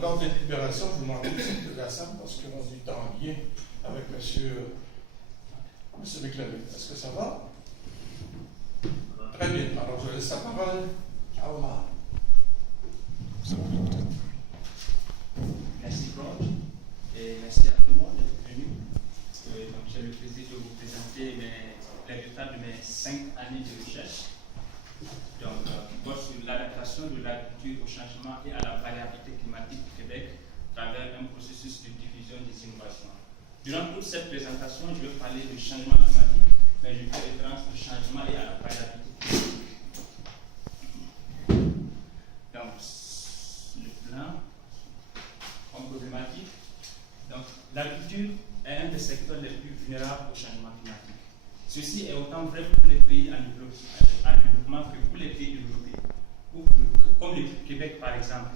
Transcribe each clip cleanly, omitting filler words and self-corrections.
l'ordre des délibérations, je vous demande de l'Assemblée parce qu'on est en lien avec M. Béclavé. Est-ce que ça va? Très bien. Alors, je laisse la parole à Omar. Merci, Claude. Et merci à tout le monde d'être venu. Donc, j'ai le plaisir de vous présenter les résultats de mes 5 années de recherche. Donc, sur l'adaptation de l'agriculture au changement et à la variabilité climatique du Québec à travers un processus de diffusion des innovations. Durant toute cette présentation, je vais parler du changement climatique, mais je fais référence au changement et à la variabilité climatique. Donc, le plan en problématique. Donc, l'agriculture est un des secteurs les plus vulnérables au changement climatique. Ceci est autant vrai pour les pays en développement que pour les pays développés, comme le Québec par exemple.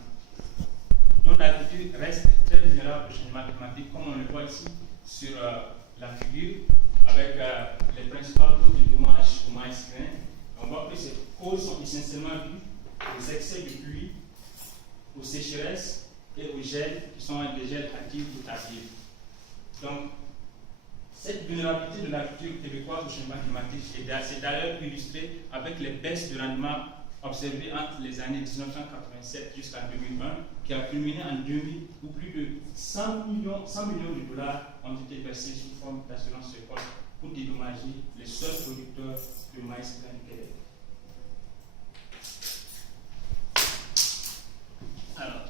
Donc l'agriculture reste très vulnérable au changement climatique, comme on le voit ici sur la figure, avec les principales causes du dommage au maïs grain. On voit que ces causes sont essentiellement dues aux excès de pluie, aux sécheresses et aux gels qui sont des gels actifs ou tardifs. Donc, cette vulnérabilité de l'agriculture québécoise au changement climatique c'est d'ailleurs illustré avec les baisses de rendement observées entre les années 1987 jusqu'à 2020, qui a culminé en 2000 où plus de 100 millions de dollars ont été versés sous forme d'assurance récolte pour dédommager les seuls producteurs de maïs grain du Québec. Alors,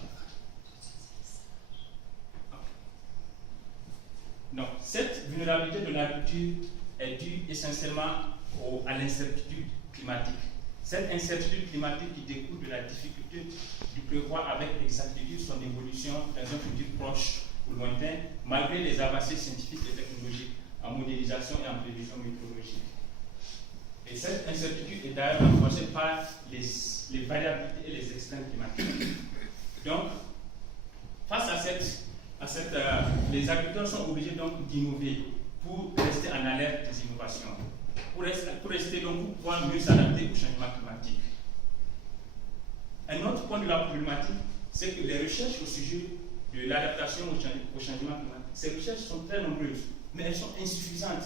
donc, cette vulnérabilité de l'agriculture est due essentiellement à l'incertitude climatique. Cette incertitude climatique qui découle de la difficulté de prévoir avec exactitude son évolution dans un futur proche ou lointain, malgré les avancées scientifiques et technologiques en modélisation et en prévision météorologique. Et cette incertitude est d'ailleurs renforcée par les variabilités et les extrêmes climatiques. Donc, face à les agriculteurs sont obligés donc d'innover pour rester en alerte des innovations, pour rester donc pour pouvoir mieux s'adapter au changement climatique. Un autre point de la problématique, c'est que les recherches au sujet de l'adaptation au changement climatique, ces recherches sont très nombreuses, mais elles sont insuffisantes,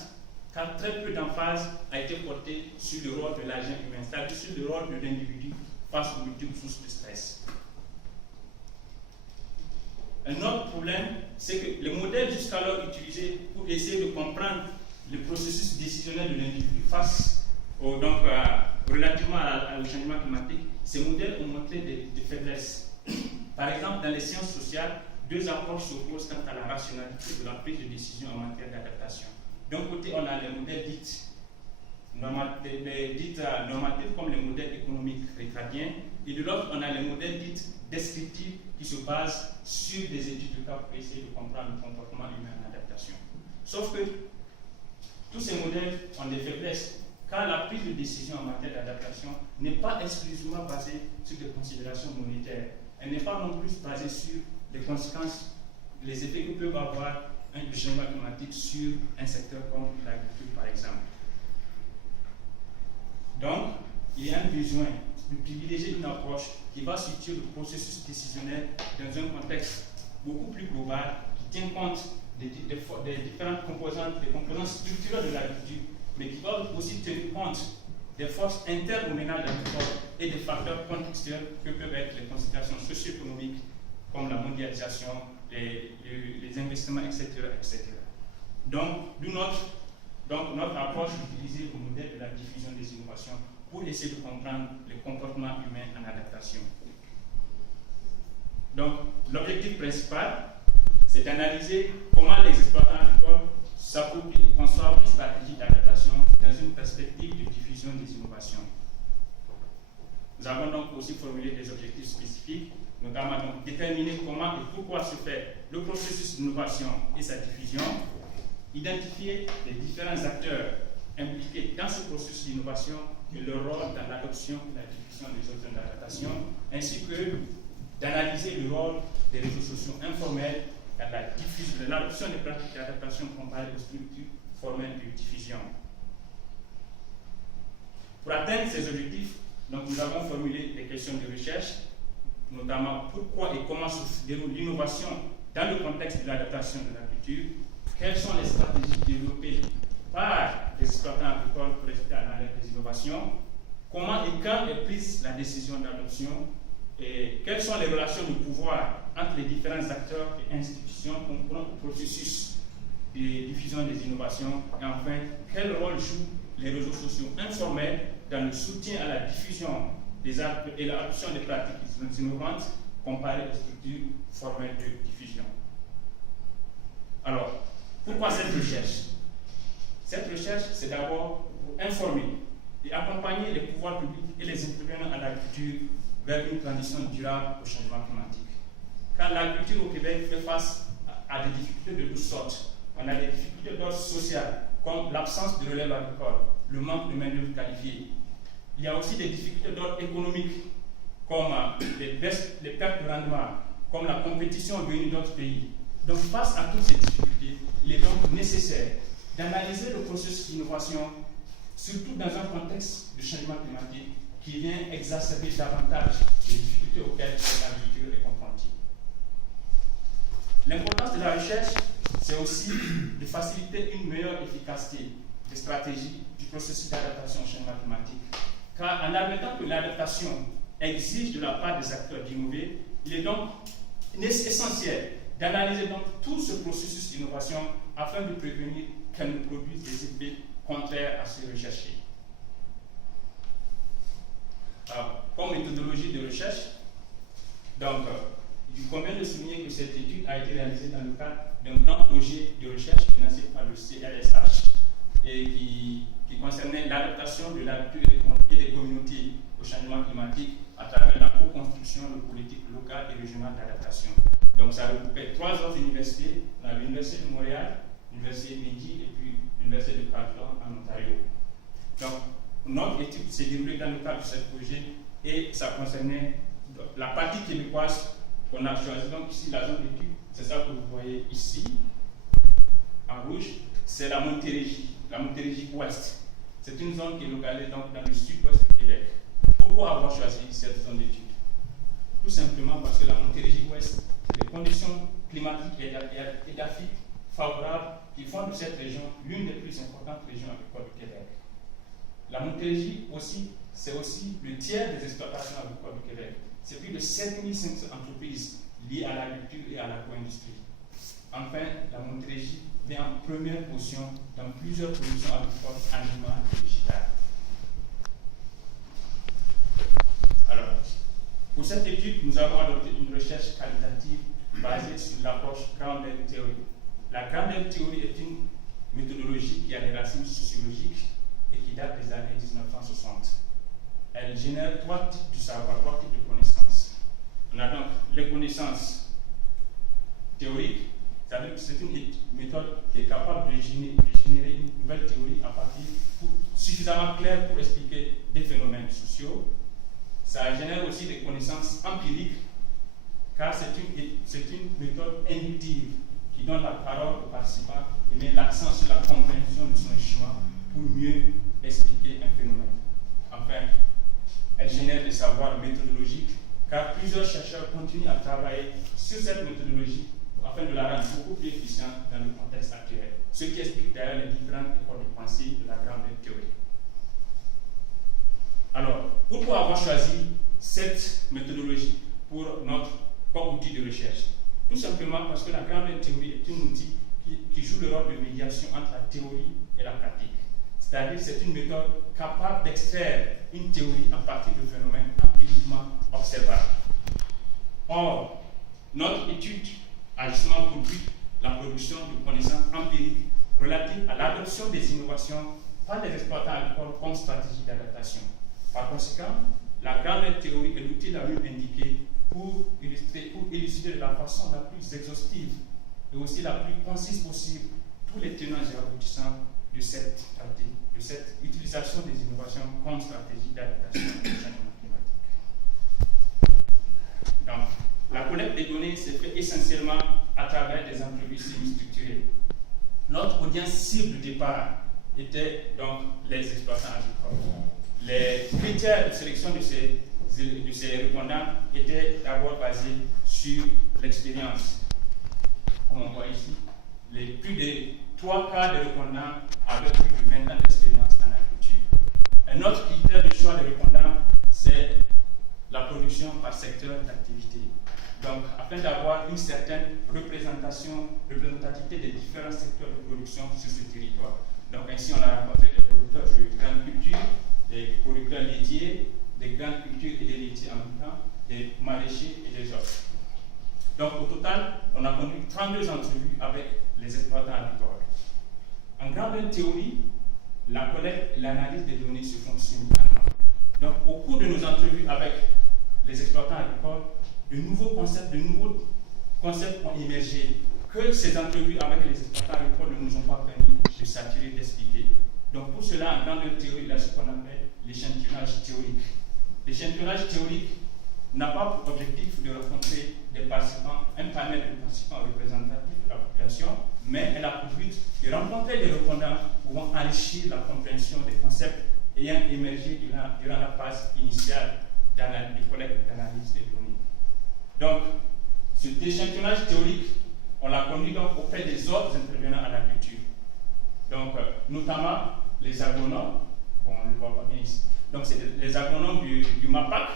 car très peu d'emphase a été portée sur le rôle de l'agent humain, c'est-à-dire sur le rôle de l'individu face aux multiples sources de stress. Un autre problème, c'est que les modèles jusqu'alors utilisés pour essayer de comprendre le processus décisionnel de l'individu relativement au changement climatique, ces modèles ont montré des faiblesses. Par exemple, dans les sciences sociales, deux approches s'opposent quant à la rationalité de la prise de décision en matière d'adaptation. D'un côté, on a les modèles dits normatifs comme les modèles économiques ricardiens, et de l'autre, on a les modèles dits descriptifs qui se basent sur des études de cas pour essayer de comprendre le comportement humain en adaptation. Sauf que tous ces modèles ont des faiblesses, car la prise de décision en matière d'adaptation n'est pas exclusivement basée sur des considérations monétaires. Elle n'est pas non plus basée sur les conséquences, les effets que peuvent avoir un changement climatique sur un secteur comme l'agriculture, par exemple. Donc, il y a un besoin de privilégier une approche qui va situer le processus décisionnel dans un contexte beaucoup plus global, qui tient compte des différentes composantes, des composantes structurelles de l'agriculture, mais qui va aussi tenir compte des forces internes au ménage agricole et des facteurs contextuels que peuvent être les considérations socio-économiques comme la mondialisation, les investissements, etc. etc. Donc, notre approche d'utiliser le modèle de la diffusion des innovations pour essayer de comprendre les comportements humains en adaptation. Donc, l'objectif principal, c'est d'analyser comment les exploitants agricoles s'approprient et conçoivent des stratégies d'adaptation dans une perspective de diffusion des innovations. Nous avons donc aussi formulé des objectifs spécifiques, notamment donc déterminer comment et pourquoi se fait le processus d'innovation et sa diffusion, identifier les différents acteurs impliqués dans ce processus d'innovation et leur rôle dans l'adoption et la diffusion des options d'adaptation, ainsi que d'analyser le rôle des réseaux sociaux informels dans l'adoption des pratiques d'adaptation comparées aux structures formelles de diffusion. Pour atteindre ces objectifs, donc, nous avons formulé des questions de recherche notamment pourquoi et comment se déroule l'innovation dans le contexte de l'adaptation de l'agriculture, quelles sont les stratégies développées par les exploitants agricoles pour rester à l'alerte des innovations, comment et quand est prise la décision d'adoption, et quelles sont les relations de pouvoir entre les différents acteurs et institutions concourant au processus de diffusion des innovations, et enfin, quel rôle jouent les réseaux sociaux informels dans le soutien à la diffusion des actes et l'adoption des pratiques innovantes comparées aux structures formelles de diffusion. Alors, pourquoi cette recherche? Cette recherche, c'est d'abord pour informer et accompagner les pouvoirs publics et les intervenants à l'agriculture vers une transition durable au changement climatique. Car l'agriculture au Québec fait face à des difficultés de toutes sortes. On a des difficultés d'ordre social, comme l'absence de relève agricole, le manque de main-d'œuvre qualifiée. Il y a aussi des difficultés d'ordre économique, comme les pertes de rendement, comme la compétition venue d'autres pays. Donc, face à toutes ces difficultés, il est donc nécessaire d'analyser le processus d'innovation, surtout dans un contexte de changement climatique qui vient exacerber davantage les difficultés auxquelles l'agriculture est confrontée. L'importance de la recherche, c'est aussi de faciliter une meilleure efficacité des stratégies du processus d'adaptation au changement climatique. Car en admettant que l'adaptation exige de la part des acteurs d'innover, il est donc essentiel d'analyser donc tout ce processus d'innovation afin de prévenir qu'elle ne produise des effets contraires à ceux recherchés. Comme méthodologie de recherche, donc, il convient de souligner que cette étude a été réalisée dans le cadre d'un grand projet de recherche financé par le CLSH et qui concernait l'adaptation de l'agriculture et des communautés au changement climatique à travers la co-construction de politiques locales et régionales d'adaptation. Donc ça regroupait 3 autres universités, l'Université de Montréal, l'Université de McGill et puis l'Université de Carleton en Ontario. Donc notre étude s'est déroulée dans le cadre de ce projet et ça concernait la partie québécoise qu'on a choisie. Donc ici, la zone d'étude, c'est ça que vous voyez ici, en rouge, c'est la Montérégie ouest. C'est une zone qui est localisée donc dans le sud-ouest du Québec. Pourquoi avoir choisi cette zone d'étude? Tout simplement parce que la Montérégie ouest, c'est des conditions climatiques et édaphiques favorables qui font de cette région l'une des plus importantes régions agricoles du Québec. La Montérégie aussi, c'est aussi le tiers des exploitations agricoles du Québec. C'est plus de 7500 entreprises liées à l'agriculture et à l'agro-industrie. Enfin, la Montérégie vient en première position dans plusieurs productions agricoles, animales et végétales. Alors, pour cette étude, nous avons adopté une recherche qualitative basée sur l'approche Grounded Theory. La Grounded Theory est une méthodologie qui a des racines sociologiques et qui date des années 1960. Elle génère 3 types de savoir, 3 types de connaissances. On a donc les connaissances théoriques, c'est-à-dire que c'est une méthode qui est capable de générer une nouvelle théorie à partir suffisamment claire pour expliquer des phénomènes sociaux. Ça génère aussi des connaissances empiriques, car c'est une méthode inductive qui donne la parole aux participants et met l'accent sur la compréhension de son jugement pour mieux expliquer un phénomène. Enfin, elle génère des savoirs méthodologiques, car plusieurs chercheurs continuent à travailler sur cette méthodologie afin de la rendre beaucoup plus efficiente dans le contexte actuel, ce qui explique d'ailleurs les différentes écoles de pensée de la Grounded Theory. Alors, pourquoi avoir choisi cette méthodologie pour comme outil de recherche? Tout simplement parce que la Grounded Theory est un outil qui joue le rôle de médiation entre la théorie et la pratique. C'est-à-dire c'est une méthode capable d'extraire une théorie à partir de phénomènes empiriquement observables. Or, notre étude a justement pour but la production de connaissances empiriques relatives à l'adoption des innovations par les exploitants agricoles comme stratégie d'adaptation. Par conséquent, la Grounded Theory est l'outil la mieux indiqué pour élucider de la façon la plus exhaustive et aussi la plus concise possible tous les tenants et aboutissants de cette utilisation des innovations comme stratégie d'adaptation au changement climatique. Donc, la collecte des données s'est faite essentiellement à travers des entrevues semi-structurées. Notre audience cible de départ était donc les exploitants agricoles. Les critères de sélection de ces de ces répondants étaient d'abord basés sur l'expérience. Comme on voit ici, plus de 3 quarts des répondants avaient plus de 20 ans d'expérience en agriculture. Un autre critère de choix des répondants, c'est la production par secteur d'activité. Donc, afin d'avoir une certaine représentativité des différents secteurs de production sur ce territoire. Donc, ainsi, on a rencontré des producteurs de grandes cultures, des producteurs laitiers, des grandes cultures et des laitiers en même temps, des maraîchers et des autres. Donc, au total, on a conduit 32 entrevues avec les exploitants agricoles. En grande théorie, la collecte et l'analyse des données se font simultanément. Donc, au cours de nos entrevues avec les exploitants agricoles, de nouveaux concepts ont émergé que ces entrevues avec les exploitants agricoles ne nous ont pas permis de s'attirer, d'expliquer. Donc, pour cela, en grande théorie, il y a ce qu'on appelle l'échantillonnage théorique. L'échantillonnage théorique n'a pas pour objectif de rencontrer des participants, un panel de participants représentatifs de la population, mais elle a pour but de rencontrer des répondants pouvant enrichir la compréhension des concepts ayant émergé durant la phase initiale de collecte et d'analyse des données. Donc, cet échantillonnage théorique, on l'a conduit donc auprès des autres intervenants à l'agriculture. Donc, notamment les agronomes, bon, on ne le voit pas bien ici. Donc, c'est les agronomes du MAPAC,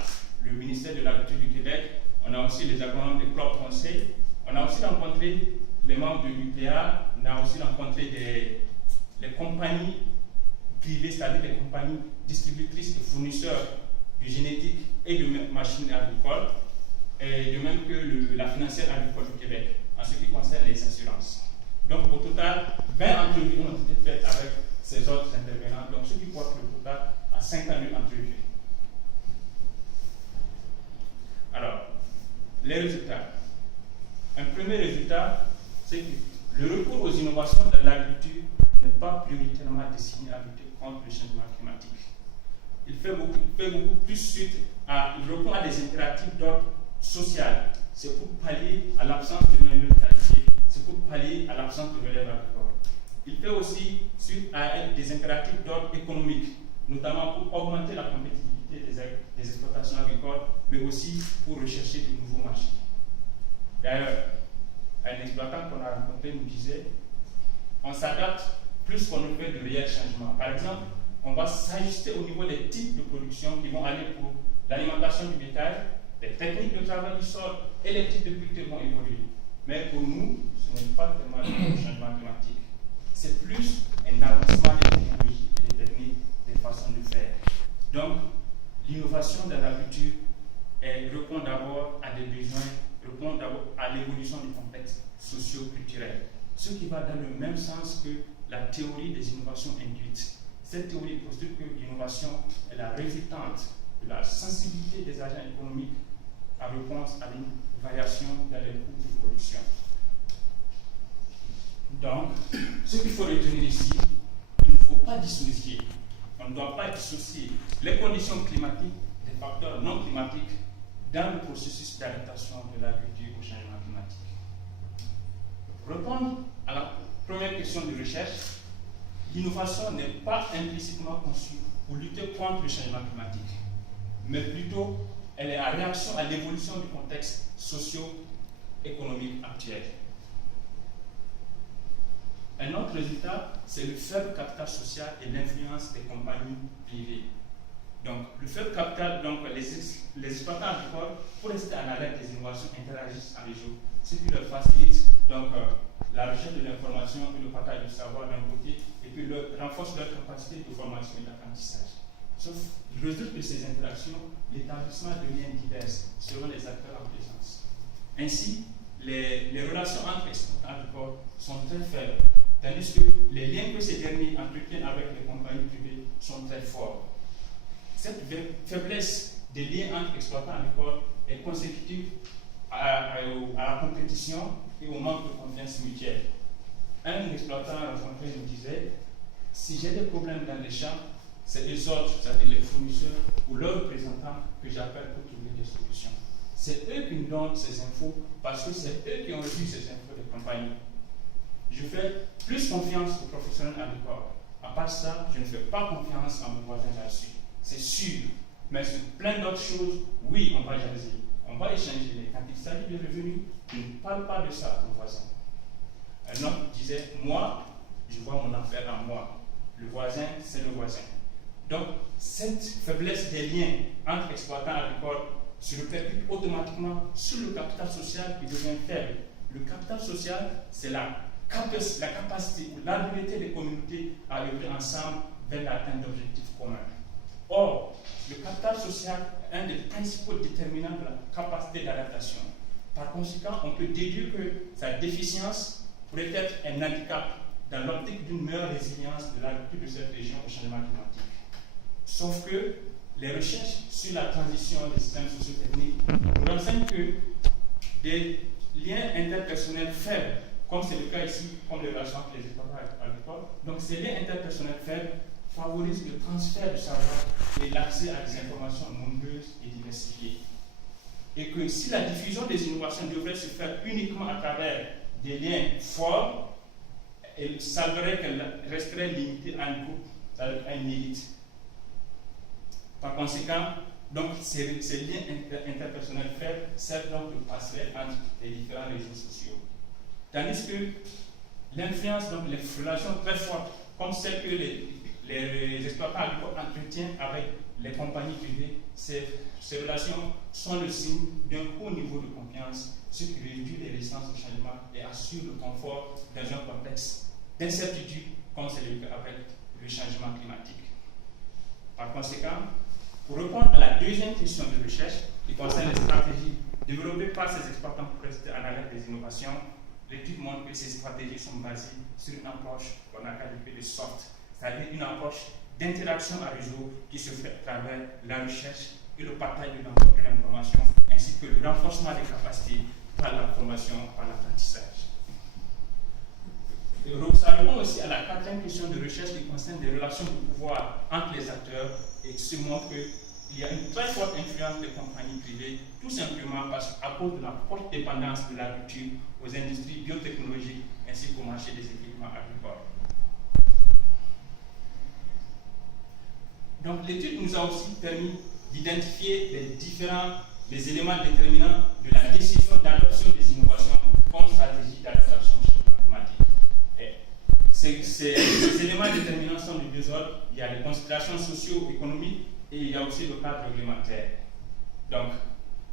le ministère de l'Agriculture du Québec. On a aussi les agronomes des clubs conseils. On a aussi rencontré les membres de l'UPA. On a aussi rencontré les compagnies privées, c'est-à-dire les compagnies distributrices et fournisseurs de génétique et de machines agricoles, et de même que la financière agricole du Québec, en ce qui concerne les assurances. Donc, au total, 20 entrevues ont été faites avec ces autres intervenants, donc ce qui porte le total à 52 entrevues. Alors, les résultats. Un premier résultat, c'est que le recours aux innovations dans l'agriculture n'est pas prioritairement destiné à lutter contre le changement climatique. Il fait beaucoup plus suite il répond à des impératifs d'ordre social. C'est pour pallier à l'absence de main-d'œuvre qualifiée, c'est pour pallier à l'absence de relève agricole. Il fait aussi suite à des impératifs d'ordre économique, notamment pour augmenter la compétitivité des exploitations agricoles, mais aussi pour rechercher de nouveaux marchés. D'ailleurs, un exploitant qu'on a rencontré nous disait, on s'adapte plus qu'on ne fait de réels changements. Par exemple, on va s'ajuster au niveau des types de production qui vont aller pour l'alimentation du bétail, les techniques de travail du sol et les types de cultures vont évoluer. Mais pour nous, ce n'est pas tellement le changement climatique. C'est plus un avancement des technologies et des techniques, des façons de faire. Donc, l'innovation dans l'agriculture répond d'abord à des besoins, répond d'abord à l'évolution du contexte socio-culturel. Ce qui va dans le même sens que la théorie des innovations induites. Cette théorie postule que l'innovation est la résultante de la sensibilité des agents économiques en réponse à une variation dans les coûts de production. Donc, ce qu'il faut retenir ici, il ne faut pas dissocier. On ne doit pas dissocier les conditions climatiques des facteurs non climatiques dans le processus d'adaptation de l'agriculture au changement climatique. Répondre à la première question de recherche, l'innovation n'est pas implicitement conçue pour lutter contre le changement climatique, mais plutôt elle est en réaction à l'évolution du contexte socio-économique actuel. Un autre résultat, c'est le faible capital social et l'influence des compagnies privées. Donc, le faible capital, donc les exploitants agricoles, pour rester à l'alerte des innovations, interagissent en réseau, ce qui leur facilite donc, la recherche de l'information et le partage du savoir d'un côté, et puis renforce leur capacité de formation et d'apprentissage. Sauf, il résulte de ces interactions l'établissement de liens divers selon les acteurs en présence. Ainsi, les relations entre exploitants agricoles sont très faibles, tandis que les liens que ces derniers entretiennent avec les compagnies privées sont très forts. Cette faiblesse des liens entre exploitants agricoles est consécutive à la compétition et au manque de confiance mutuelle. Un exploitant rencontré nous disait, si j'ai des problèmes dans les champs, c'est les autres, c'est-à-dire les fournisseurs ou leurs représentants que j'appelle pour trouver des solutions. C'est eux qui me donnent ces infos parce que c'est eux qui ont reçu ces infos des compagnies. Je fais plus confiance aux professionnels agricoles. À part ça, je ne fais pas confiance à mon voisin là-dessus. C'est sûr, Mais sur plein d'autres choses, oui, on va jaser. On va échanger. Mais quand il s'agit de revenus, tu ne parles pas de ça à ton voisin. Un homme disait, moi, je vois mon affaire en moi. Le voisin, c'est le voisin. Donc, cette faiblesse des liens entre exploitants agricoles se répercute automatiquement sur le capital social qui devient faible. Le capital social, c'est la capacité ou l'habileté des communautés à œuvrer ensemble vers l'atteinte d'objectifs communs. Or, le capital social est un des principaux déterminants de la capacité d'adaptation. Par conséquent, on peut déduire que sa déficience pourrait être un handicap dans l'optique d'une meilleure résilience de l'agriculture de cette région au changement climatique. Sauf que les recherches sur la transition des systèmes socio-techniques nous renseignent que des liens interpersonnels faibles, comme c'est le cas ici, comme les relations entre les exploitants agricoles, donc ces liens interpersonnels faibles favorisent le transfert du savoir et l'accès à des informations nombreuses et diversifiées. Et que si la diffusion des innovations devrait se faire uniquement à travers des liens forts, elle s'avérerait qu'elle resterait limitée à un groupe, à une élite. Par conséquent, donc, ces liens interpersonnels faibles servent donc de passerelle entre les différents réseaux sociaux. Tandis que l'influence, donc les relations très fortes, comme celles que les exploitants agricoles entretiennent avec les compagnies privées, ces relations sont le signe d'un haut niveau de confiance, ce qui réduit les résistances au changement et assure le confort dans un contexte d'incertitude, comme c'est le cas avec le changement climatique. Par conséquent, pour répondre à la deuxième question de recherche qui concerne les stratégies développées par ces exploitants pour rester en alerte des innovations, l'étude montre que ces stratégies sont basées sur une approche qu'on a qualifiée de soft, c'est-à-dire une approche d'interaction à réseau qui se fait à travers la recherche et le partage de l'information, ainsi que le renforcement des capacités par la formation, par l'apprentissage. Nous saluons aussi à la quatrième question de recherche qui concerne les relations de pouvoir entre les acteurs et se montre qu'il y a une très forte influence des compagnies privées, tout simplement qu'à cause de la forte dépendance de l'agriculture aux industries biotechnologiques ainsi qu'au marché des équipements agricoles. Donc l'étude nous a aussi permis d'identifier les éléments déterminants de la décision d'adoption des innovations comme stratégie d'adaptation au changement climatique. Ces éléments déterminants sont de deux ordres. Il y a les considérations socio-économiques et il y a aussi le cadre réglementaire. Donc,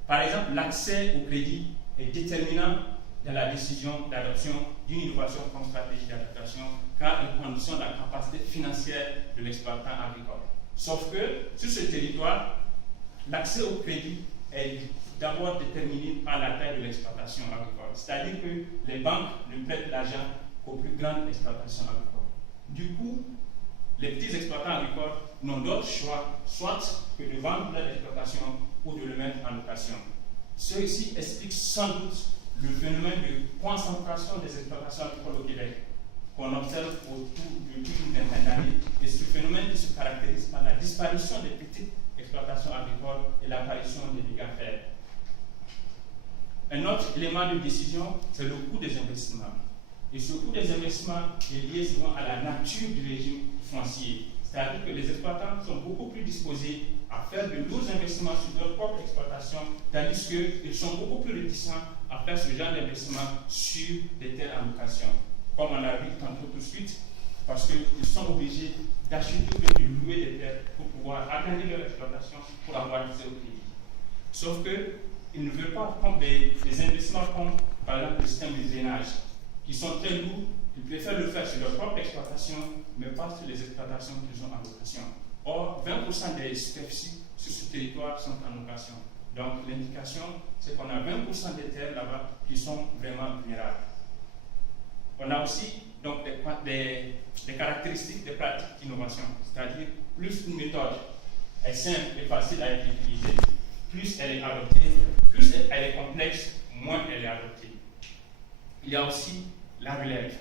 par exemple, l'accès au crédit est déterminant dans la décision d'adoption d'une innovation comme stratégie d'adaptation, car il conditionne la capacité financière de l'exploitant agricole. Sauf que, sur ce territoire, l'accès au crédit est d'abord déterminé par la taille de l'exploitation agricole. C'est-à-dire que les banques ne prêtent l'argent qu'aux plus grandes exploitations agricoles. Du coup, les petits exploitants agricoles n'ont d'autre choix, soit que de vendre leur exploitation ou de le mettre en location. Ceci explique sans doute le phénomène de concentration des exploitations agricoles au Québec, qu'on observe autour de toute une vingtaine d'années, et ce phénomène qui se caractérise par la disparition des petites exploitations agricoles et l'apparition des méga-fermes. Un autre élément de décision, c'est le coût des investissements. Et ce coût des investissements est lié souvent à la nature du régime foncier. C'est-à-dire que les exploitants sont beaucoup plus disposés à faire de lourds investissements sur leur propre exploitation, tandis qu'ils sont beaucoup plus réticents à faire ce genre d'investissement sur des terres en location. Comme on l'a vu tantôt tout de suite, parce qu'ils sont obligés d'acheter ou de louer des terres pour pouvoir atteindre leur exploitation pour avoir accès au crédit. Sauf qu'ils ne veulent pas prendre des investissements comme par exemple le système de drainage, qui sont très lourds. Ils préfèrent le faire sur leur propre exploitation, mais pas sur les exploitations qu'ils ont en location. Or, 20% des superficies sur ce territoire sont en location. Donc, l'indication, c'est qu'on a 20% des terres là-bas qui sont vraiment vulnérables. On a aussi donc, des caractéristiques des pratiques d'innovation, c'est-à-dire plus une méthode est simple et facile à être utilisée, plus elle est adoptée, plus elle est complexe, moins elle est adoptée. Il y a aussi la relève.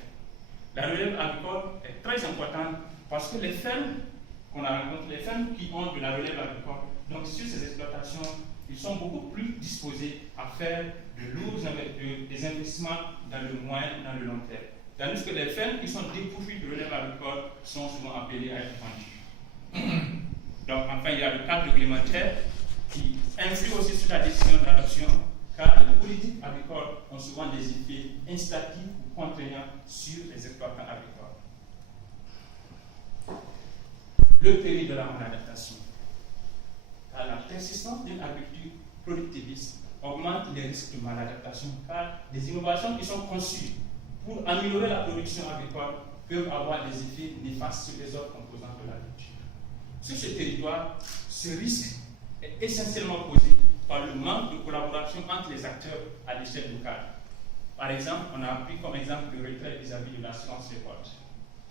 La relève agricole est très importante parce que les fermes qu'on a rencontrées, les fermes qui ont de la relève agricole, donc sur ces exploitations, ils sont beaucoup plus disposés à faire des investissements dans le moyen et dans le long terme. Tandis que les fermes qui sont dépourvues de relève agricole sont souvent appelées à être vendues. Donc, enfin, il y a le cadre réglementaire qui influe aussi sur la décision d'adoption, car les politiques agricoles ont souvent des effets incitatifs ou contraignants sur les exploitants agricoles. Le péril de la maladaptation. Car la persistance d'une agriculture productiviste augmente les risques de maladaptation, car les innovations qui sont conçues pour améliorer la production agricole peuvent avoir des effets néfastes sur les autres composantes de l'agriculture. Sur ce territoire, ce risque est essentiellement posé par le manque de collaboration entre les acteurs à l'échelle locale. Par exemple, on a pris comme exemple le retrait vis-à-vis de l'assurance récolte.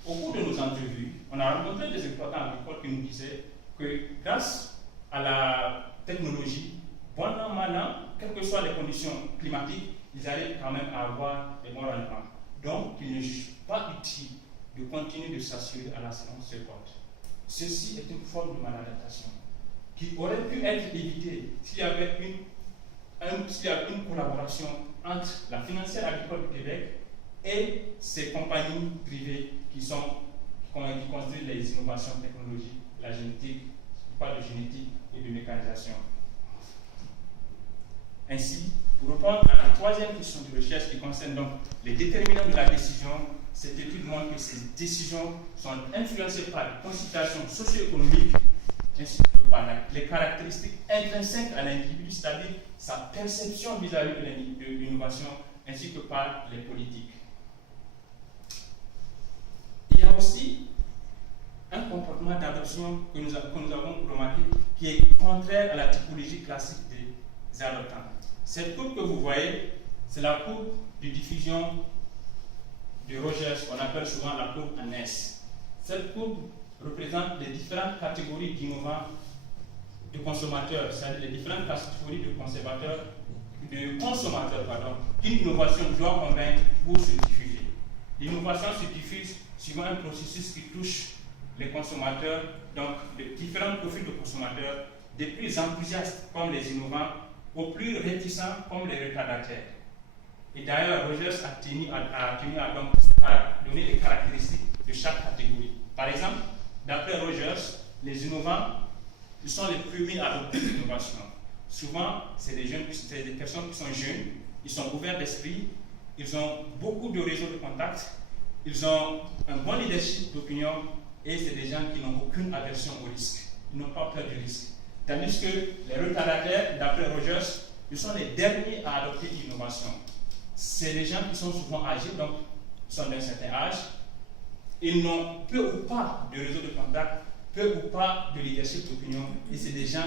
Au cours de nos entrevues, on a rencontré des exploitants agricoles qui nous disaient que grâce à la technologie, bon an, mal an, quelles que soient les conditions climatiques, ils arrivent quand même à avoir des bons rendements. Donc, ils ne jugent pas utile de continuer de s'assurer à l'assurance récolte. Ceci est une forme de maladaptation qui aurait pu être évitée s'il y avait une collaboration entre la financière agricole du Québec et ces compagnies privées qui construisent les innovations technologiques, la génétique, de génétique et de mécanisation. Ainsi, pour répondre à la troisième question de recherche qui concerne donc les déterminants de la décision, cette étude montre que ces décisions sont influencées par les considérations socio-économiques ainsi que par les caractéristiques intrinsèques à l'individu, c'est-à-dire sa perception vis-à-vis de l'innovation, ainsi que par les politiques. Il y a aussi un comportement d'adoption que nous avons remarqué qui est contraire à la typologie classique des adoptants. Cette courbe que vous voyez, c'est la courbe de diffusion de Rogers, qu'on appelle souvent la courbe en S. Cette courbe représente les différentes catégories d'innovants, de consommateurs, c'est-à-dire les différentes catégories de consommateurs, qu'une innovation doit convaincre pour se diffuser. L'innovation se diffuse suivant un processus qui touche les consommateurs, donc les différents profils de consommateurs, des plus enthousiastes comme les innovants, aux plus réticents comme les retardataires. Et d'ailleurs, Rogers a tenu à donc donner les caractéristiques de chaque catégorie. Par exemple, d'après Rogers, les innovants, ils sont les premiers à adopter l'innovation. Souvent, c'est des personnes qui sont jeunes, ils sont ouverts d'esprit, ils ont beaucoup de réseaux de contacts, ils ont un bon leadership d'opinion et c'est des gens qui n'ont aucune aversion au risque. Ils n'ont pas peur du risque. Tandis que les retardataires, d'après Rogers, ils sont les derniers à adopter l'innovation. C'est des gens qui sont souvent âgés, donc ils sont d'un certain âge. Ils n'ont peu ou pas de réseau de contact, peu ou pas de leadership d'opinion. Et c'est des gens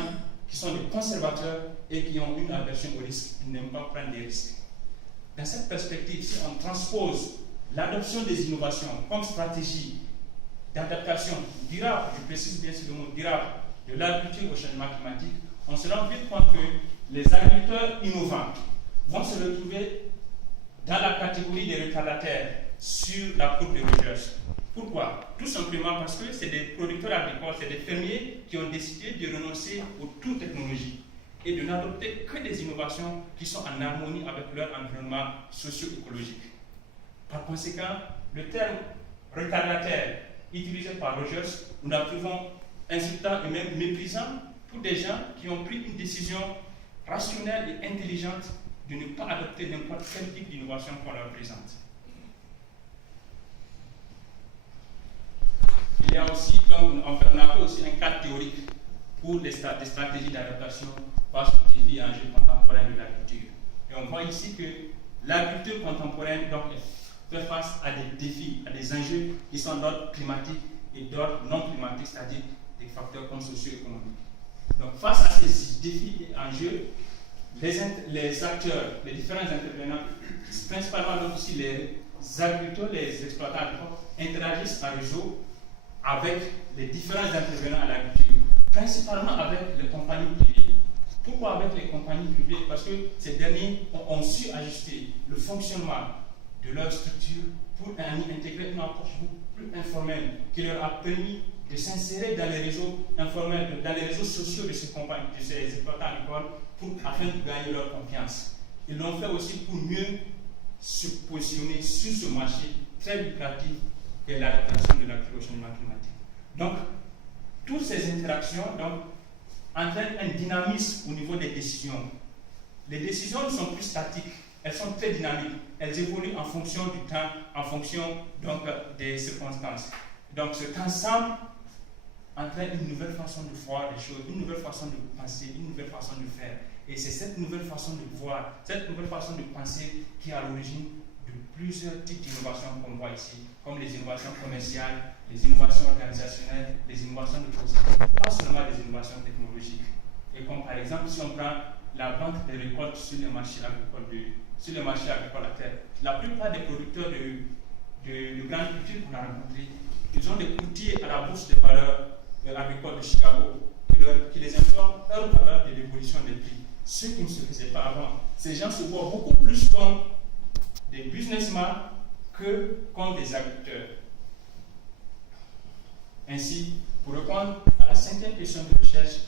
qui sont des conservateurs et qui ont une aversion au risque. Ils n'aiment pas prendre des risques. Dans cette perspective, si on transpose l'adoption des innovations comme stratégie d'adaptation durable, je précise bien sûr le mot durable, de l'agriculture au changement climatique, on se rend vite compte que les agriculteurs innovants vont se retrouver dans la catégorie des retardataires sur la courbe de Rogers. Pourquoi? Tout simplement parce que c'est des producteurs agricoles, c'est des fermiers qui ont décidé de renoncer aux toutes technologies et de n'adopter que des innovations qui sont en harmonie avec leur environnement socio-écologique. Par conséquent, le terme retardataire utilisé par Rogers, nous la trouvons insultant et même méprisant pour des gens qui ont pris une décision rationnelle et intelligente de ne pas adopter n'importe quel type d'innovation qu'on leur présente. Il y a aussi, donc, on a fait aussi un cadre théorique pour des stratégies d'adaptation face aux défis et enjeux contemporains de l'agriculture. Et on voit ici que l'agriculture contemporaine donc, fait face à des défis, à des enjeux qui sont d'ordre climatique et d'ordre non climatique, c'est-à-dire des facteurs comme socio-économiques. Donc face à ces défis et enjeux, les acteurs, les différents intervenants, principalement donc aussi les agriculteurs, les exploitants agricoles, interagissent en réseau avec les différents intervenants à l'agriculture, principalement avec les compagnies privées. Pourquoi avec les compagnies privées? Parce que ces derniers ont su ajuster le fonctionnement de leur structure pour intégrer une approche beaucoup plus informelle qui leur a permis de s'insérer dans les réseaux informels, dans les réseaux sociaux de ces compagnies, de ces exploitants agricoles, afin de gagner leur confiance. Ils l'ont fait aussi pour mieux se positionner sur ce marché très lucratif qu'est l'adaptation de l'agriculture au changement climatique. Donc, toutes ces interactions donc, entraînent un dynamisme au niveau des décisions. Les décisions ne sont plus statiques, elles sont très dynamiques. Elles évoluent en fonction du temps, en fonction donc, des circonstances. Donc cet ensemble entraîne une nouvelle façon de voir les choses, une nouvelle façon de penser, une nouvelle façon de faire. Et c'est cette nouvelle façon de voir, cette nouvelle façon de penser qui est à l'origine de plusieurs types d'innovations qu'on voit ici, comme les innovations commerciales, les innovations organisationnelles, les innovations de procédure, pas seulement les innovations technologiques. Et comme par exemple, si on prend la vente des récoltes sur les marchés agricoles à terre, la plupart des producteurs de grandes cultures qu'on a rencontrés, ils ont des courtiers à la bourse des valeurs agricoles de Chicago qui les informent heure par heure de l'évolution des prix. Ce qui ne se faisait pas avant. Ces gens se voient beaucoup plus comme des businessmen que comme des agriculteurs. Ainsi, pour répondre à la 5e question de recherche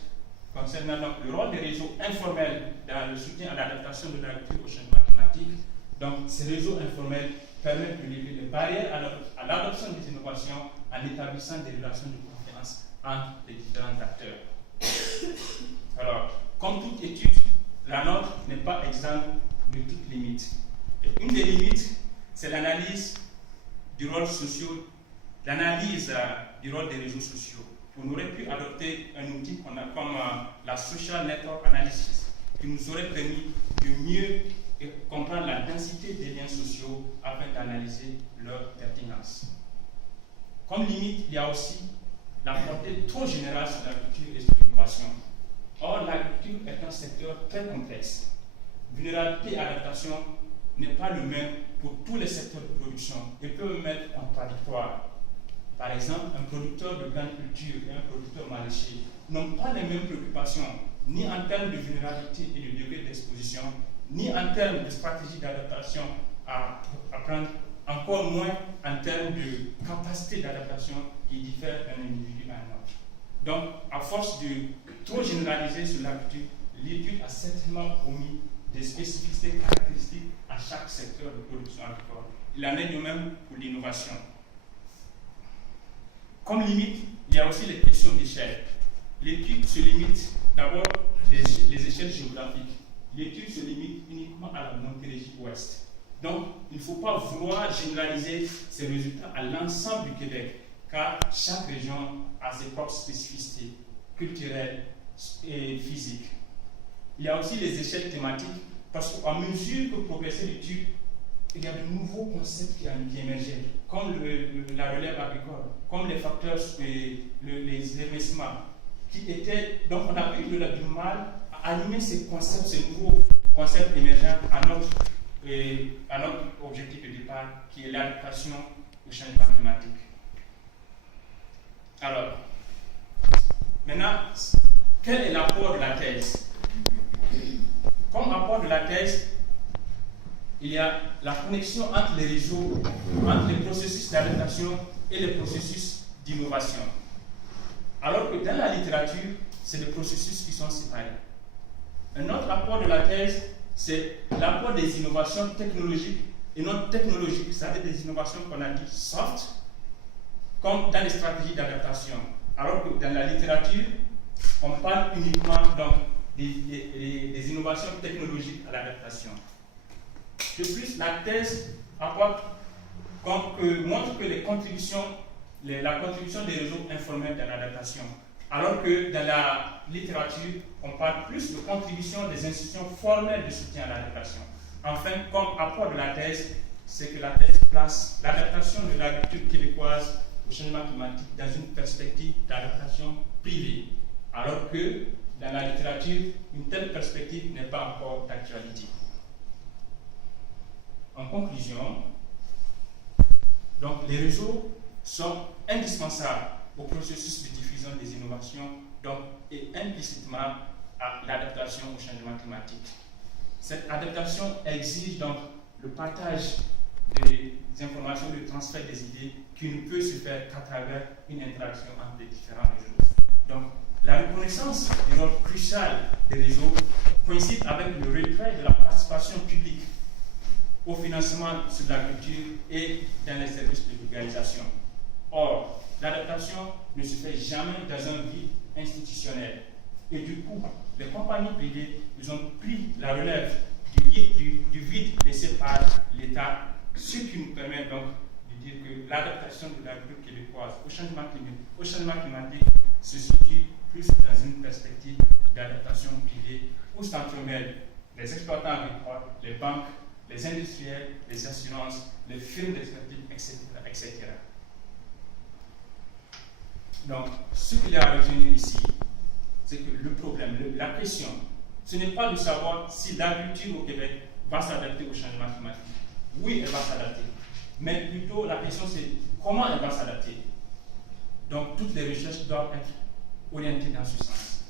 concernant donc le rôle des réseaux informels dans le soutien à l'adaptation de l'agriculture au changement climatique, donc ces réseaux informels permettent de lever les barrières à l'adoption des innovations en établissant des relations de confiance entre les différents acteurs. Alors, comme toute étude, la nôtre n'est pas exempte de toute limite. Et une des limites, c'est l'analyse du rôle du rôle des réseaux sociaux. On aurait pu adopter un outil qu'on a comme la Social Network Analysis, qui nous aurait permis de mieux comprendre la densité des liens sociaux afin d'analyser leur pertinence. Comme limite, il y a aussi la portée trop générale sur l'agriculture et sur l'innovation. Or, l'agriculture est un secteur très complexe. Vulnérabilité et adaptation n'est pas le même pour tous les secteurs de production et peut même être contradictoire. Par exemple, un producteur de grande culture et un producteur maraîcher n'ont pas les mêmes préoccupations, ni en termes de vulnérabilité et de degré d'exposition, ni en termes de stratégie d'adaptation à prendre, encore moins en termes de capacité d'adaptation qui diffère d'un individu à un autre. Donc, à force de trop généraliser sur l'agriculture, l'étude a certainement omis des spécificités caractéristiques à chaque secteur de production agricole. Il en est de même pour l'innovation. Comme limite, il y a aussi les questions d'échelle. L'étude se limite d'abord les échelles géographiques. L'étude se limite uniquement à la Montérégie Ouest. Donc, il ne faut pas vouloir généraliser ces résultats à l'ensemble du Québec, car chaque région a ses propres spécificités culturelles et physiques. Il y a aussi les échelles thématiques, parce qu'à mesure que progressait l'étude, il y a de nouveaux concepts qui émergeaient, comme la relève agricole, comme les facteurs, les investissements, qui étaient, donc on a eu du mal à animer ces concepts, ces nouveaux concepts émergents à notre objectif de départ, qui est l'adaptation au changement climatique. Alors, maintenant, quel est l'apport de la thèse? Comme apport de la thèse, il y a la connexion entre les réseaux, entre les processus d'adaptation et les processus d'innovation. Alors que dans la littérature, c'est des processus qui sont séparés. Un autre apport de la thèse, c'est l'apport des innovations technologiques et non technologiques, c'est-à-dire des innovations qu'on a dit soft, comme dans les stratégies d'adaptation. Alors que dans la littérature, on parle uniquement donc, des innovations technologiques à l'adaptation. De plus, la thèse montre que la contribution des réseaux informels dans l'adaptation, alors que dans la littérature, on parle plus de contribution des institutions formelles de soutien à l'adaptation. Enfin, comme apport de la thèse, c'est que la thèse place l'adaptation de l'agriculture québécoise au changement climatique dans une perspective d'adaptation privée, alors que dans la littérature, une telle perspective n'est pas encore d'actualité. En conclusion, donc, les réseaux sont indispensables au processus de diffusion des innovations donc, et implicitement à l'adaptation au changement climatique. Cette adaptation exige donc le partage des informations, le transfert des idées qui ne peut se faire qu'à travers une interaction entre les différents réseaux. Donc, la reconnaissance du rôle crucial des réseaux coïncide avec le retrait de la participation publique au financement sur l'agriculture et dans les services de vulgarisation. Or, l'adaptation ne se fait jamais dans un vide institutionnel. Et du coup, les compagnies privées, ils ont pris la relève du vide laissé par l'État, ce qui nous permet donc de dire que l'adaptation de l'agriculture québécoise au changement climatique se situe plus dans une perspective d'adaptation privée où s'entremêlent les exploitants agricoles, les banques, les industriels, les assurances, les firmes d'expertise, etc. Donc, ce qu'il y a à retenir ici, c'est que le problème, la question, ce n'est pas de savoir si l'agriculture au Québec va s'adapter au changement climatique. Oui, elle va s'adapter. Mais plutôt, la question, c'est comment elle va s'adapter. Donc, toutes les recherches doivent être orientées dans ce sens.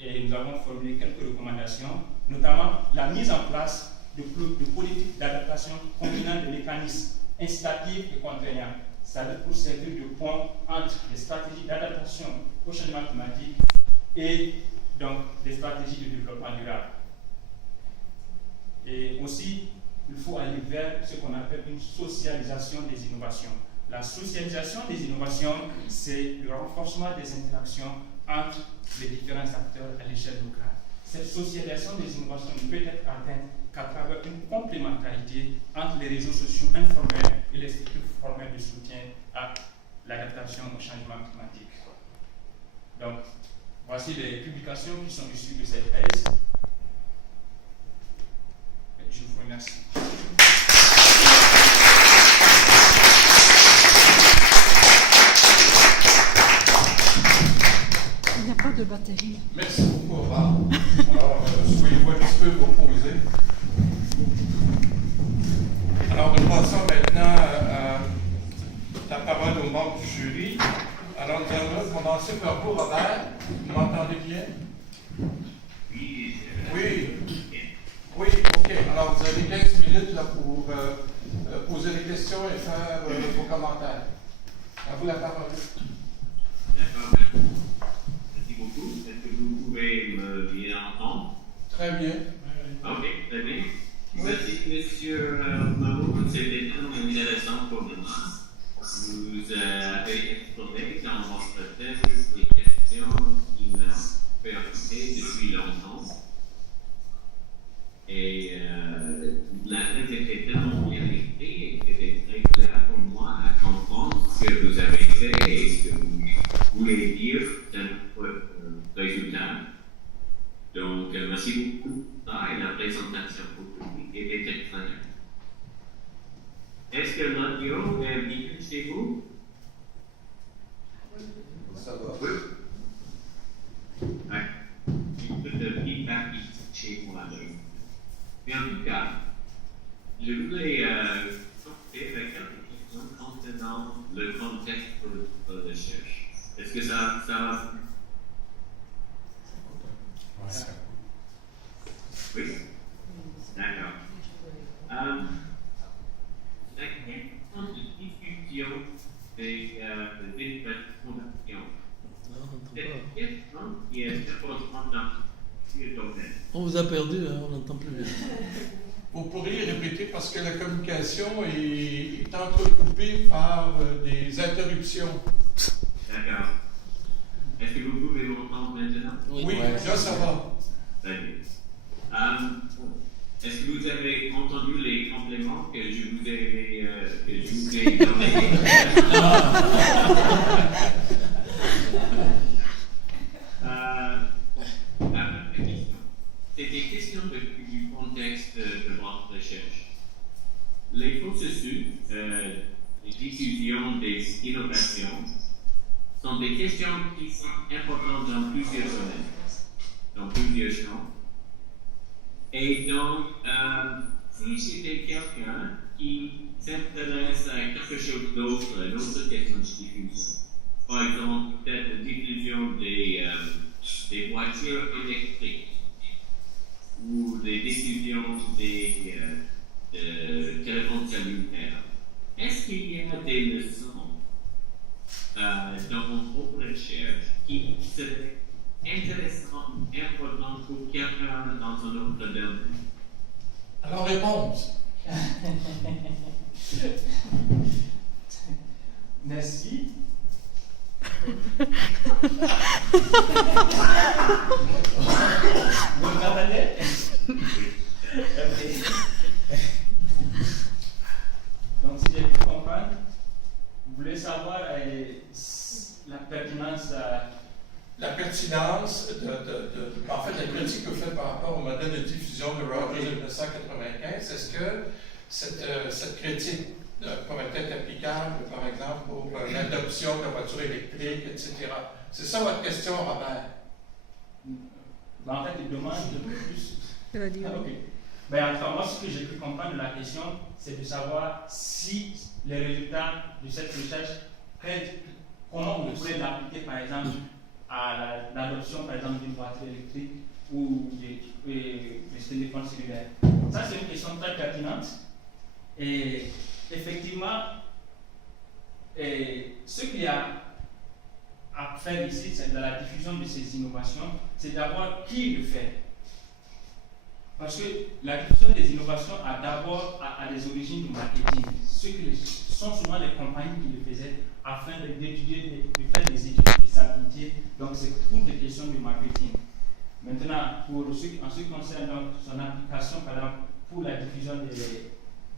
Et nous avons formulé quelques recommandations, notamment la mise en place de politiques d'adaptation combinant des mécanismes incitatifs et contraignants, c'est-à-dire pour servir de pont entre les stratégies d'adaptation au changement climatique et donc des stratégies de développement durable. Et aussi, il faut aller vers ce qu'on appelle une socialisation des innovations. La socialisation des innovations, c'est le renforcement des interactions entre les différents acteurs à l'échelle locale. Cette socialisation des innovations ne peut être atteinte qu'à travers une complémentarité entre les réseaux sociaux informels et les structures formelles de soutien à l'adaptation au changement climatique. Donc, voici les publications qui sont issues de cette thèse. Je vous remercie. Il n'y a pas de batterie. Merci beaucoup, Robert. Alors, soyez-vous un petit peu vous reposer. Alors, nous passons maintenant à la parole aux membres du jury. Alors, nous allons commencer par vous, Robert. Vous m'entendez bien? Oui. Oui. Oui, OK. Alors, vous avez 15 minutes là, pour poser des questions et faire vos commentaires. À vous la parole. D'accord. Merci beaucoup. Est-ce que vous pouvez me bien entendre? Très bien. OK, très bien. Merci, monsieur Mahmoud. C'était très intéressant pour moi. Vous avez exposé dans votre thèse des questions qui m'ont préoccupé depuis longtemps. Et la thèse était tellement bien écrite et c'était très clair pour moi à comprendre ce que vous avez fait et ce que vous voulez dire dans votre résultat. Donc, merci beaucoup pour ça et la présentation pour public était très claire. Est-ce que l'audio est bien chez vous? Ça va. Oui. Ouais. Un peu de feedback chez moi. Mais en tout cas, je voulais commencer avec quelques questions concernant le contexte de la recherche. Est-ce que ça va? Oui? D'accord. La question de discussion des fondations. Cette question qui est importante dans ce domaine. On vous a perdu, hein, on n'entend plus bien. Vous pourriez répéter parce que la communication est entrecoupée par des interruptions. D'accord. Est-ce que vous pouvez m'entendre maintenant? Oui, là ça va. Très bien. Est-ce que vous avez entendu les compléments que je vous ai donnés? C'est des questions du contexte de votre recherche. Les processus de diffusion des innovations sont des questions qui sont importantes dans plusieurs domaines, dans plusieurs champs. Et donc, si j'étais quelqu'un qui s'intéresse à quelque chose d'autre, une autre question de diffusion, par exemple, peut-être la diffusion des voitures électriques, ou les diffusions des téléphones cellulaires, est-ce qu'il y a des leçons dans votre recherche qui seraient intéressantes, importantes pour quelqu'un dans un autre domaine? Alors, réponse. Merci. Vous m'entendez? Ok. Donc, si j'ai pu comprendre, vous voulez savoir la pertinence. La pertinence en fait, la critique que vous faites par rapport au modèle de diffusion de Rogers de 1995, est-ce que cette critique pourrait être applicable, par exemple, pour l'adoption de la voiture électrique, etc. C'est ça votre question, Robert? En fait, il demande de plus. Il va dire Ok. Ben, enfin, moi, ce que j'ai pu comprendre de la question, c'est de savoir si les résultats de cette recherche, comment on pourrait l'appliquer, par exemple, à l'adoption, par exemple, d'une voiture électrique ou des téléphones cellulaires. Ça, c'est une question très pertinente. Et effectivement, ce qu'il y a à faire ici, c'est dans la diffusion de ces innovations, c'est d'abord qui le fait. Parce que la diffusion des innovations a d'abord des origines du marketing. Ce sont souvent les compagnies qui le faisaient afin d'étudier, de faire des études de stabilité. Donc c'est pour des questions de marketing. Maintenant, en ce qui concerne donc son application, par exemple, pour la diffusion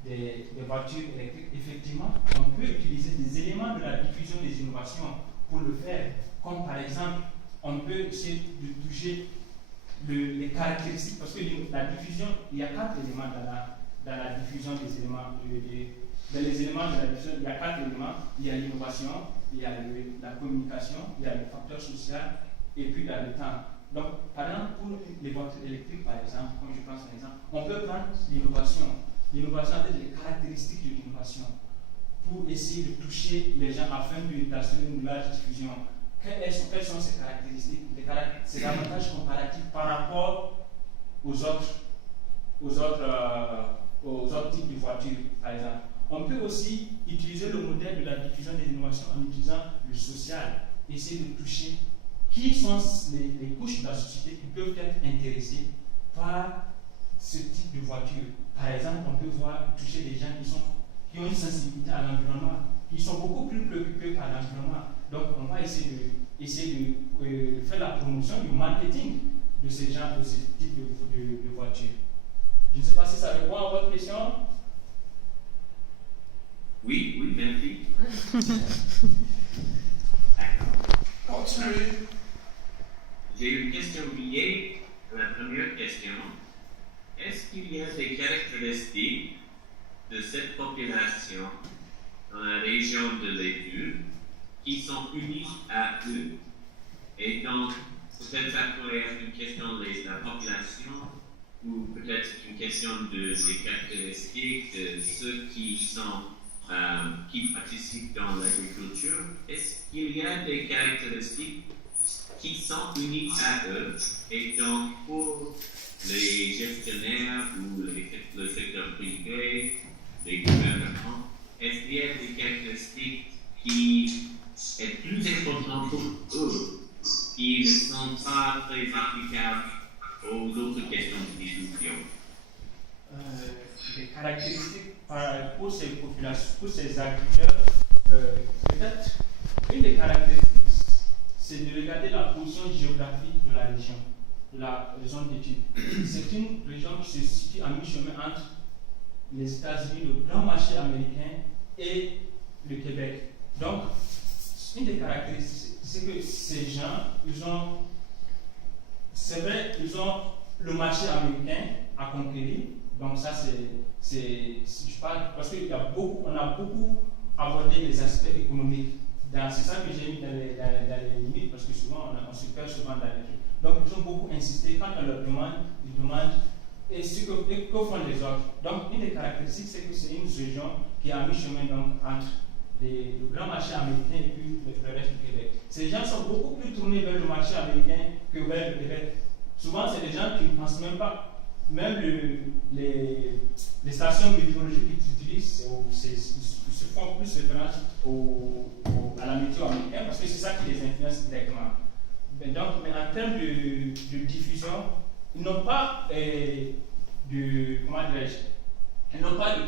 des voitures électriques, effectivement, on peut utiliser des éléments de la diffusion des innovations pour le faire. Comme par exemple, on peut essayer de toucher les caractéristiques, parce que la diffusion, il y a 4 éléments dans la diffusion des éléments. Dans les éléments de la diffusion, il y a 4 éléments. Il y a l'innovation, il y a la communication, il y a le facteur social, et puis il y a le temps. Donc, par exemple, pour les voitures électriques, par exemple, comme je pense par exemple, on peut prendre l'innovation. L'innovation avec les caractéristiques de l'innovation pour essayer de toucher les gens afin d'assurer une large diffusion. Quelles sont ces caractéristiques, ces avantages comparatifs par rapport aux autres types de voitures, par exemple. On peut aussi utiliser le modèle de la diffusion des innovations en utilisant le social, essayer de toucher qui sont les couches de la société qui peuvent être intéressées par ce type de voiture. Par exemple, on peut toucher des gens qui ont une sensibilité à l'environnement, qui sont beaucoup plus préoccupés par l'environnement. Donc, on va essayer de faire la promotion du marketing de ce type de voiture. Je ne sais pas si ça répond à votre question. Oui, merci. Continuez. J'ai une question liée à la première question. Est-ce qu'il y a des caractéristiques de cette population dans la région de l'étude qui sont uniques à eux? Et donc, peut-être ça pourrait être une question de la population ou peut-être une question des caractéristiques de ceux qui participent dans l'agriculture. Est-ce qu'il y a des caractéristiques qui sont uniques à eux et donc pour les gestionnaires ou le secteur privé, les gouvernements, est-ce qu'il y a des caractéristiques qui sont plus importantes pour eux, qui ne sont pas très applicables aux autres questions de discussion? Les caractéristiques pour ces populations, pour ces agriculteurs, peut-être une des caractéristiques, c'est de regarder la position géographique de la région, de la zone d'étude. C'est une région qui se situe à mi-chemin entre les États-Unis, le grand marché américain et le Québec. Donc, une des caractéristiques, c'est que ces gens, c'est vrai, ils ont le marché américain à conquérir. Donc ça, je parle, parce qu'on a beaucoup abordé les aspects économiques. C'est ça que j'ai mis dans les limites, parce que souvent, on se perd souvent dans les trucs. Donc, ils ont beaucoup insisté. Quand on leur demande, ils demandent et ce que font les autres. Donc, une des caractéristiques, c'est que c'est une région qui est à mi-chemin entre le grand marché américain et puis le reste du Québec. Ces gens sont beaucoup plus tournés vers le marché américain que vers le Québec. Souvent, c'est des gens qui ne pensent même pas. Même les stations météorologiques qu'ils utilisent, ils se font plus référence à la météo américaine parce que c'est ça qui les influence directement. Mais en termes de diffusion, ils n'ont pas de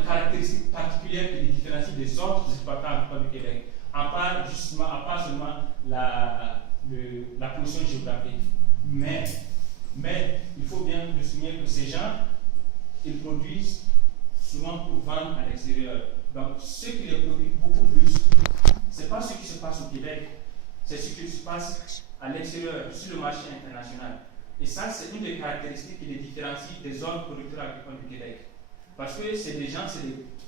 caractéristiques particulières qui les différencient des autres exploitants agricoles du Québec. à part seulement la position géographique. Mais il faut bien le souligner que ces gens, ils produisent souvent pour vendre à l'extérieur. Donc, ce qui les préoccupe beaucoup plus, ce n'est pas ce qui se passe au Québec, c'est ce qui se passe à l'extérieur, sur le marché international. Et ça, c'est une des caractéristiques qui les différencie des autres producteurs agricoles du Québec. Parce que c'est des gens,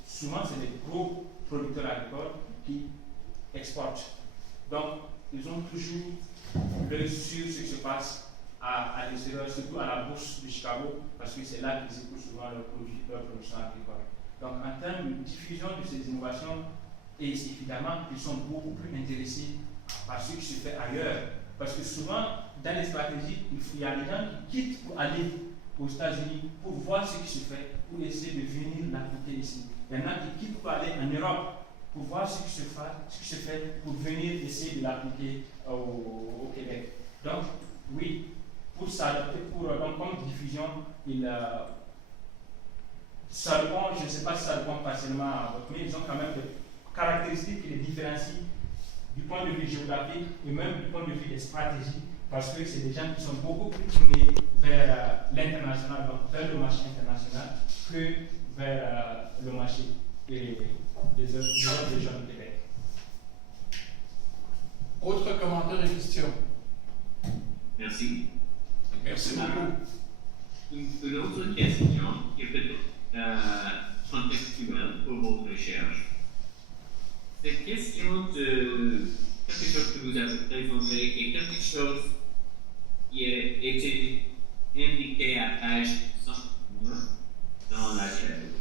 souvent c'est des gros producteurs agricoles qui exportent. Donc, ils ont toujours l'œil sur ce qui se passe à l'extérieur, surtout à la bourse de Chicago, parce que c'est là qu'ils écoutent souvent leur production agricole. Donc, en termes de diffusion de ces innovations, et évidemment, ils sont beaucoup plus intéressés par ce qui se fait ailleurs. Parce que souvent, dans les stratégies, il y a des gens qui quittent pour aller aux États-Unis pour voir ce qui se fait, pour essayer de venir l'appliquer ici. Il y en a qui quittent pour aller en Europe pour voir ce qui se fait, pour venir essayer de l'appliquer au Québec. Donc, oui, pour s'adapter, donc comme diffusion, ça répond, je ne sais pas si ça répond partiellement à votre, mais ils ont quand même des caractéristiques qui les différencient du point de vue géographique et même du point de vue des stratégies, parce que c'est des gens qui sont beaucoup plus tournés vers l'international, donc vers le marché international, que vers le marché des autres régions du Québec. Autres commentaires et questions? Merci. Merci beaucoup. Une autre question qui est peut-être contextuelle pour votre recherche. Cette question de quelque chose que vous avez présenté est quelque chose qui a été indiqué à page 101 dans la chaîne.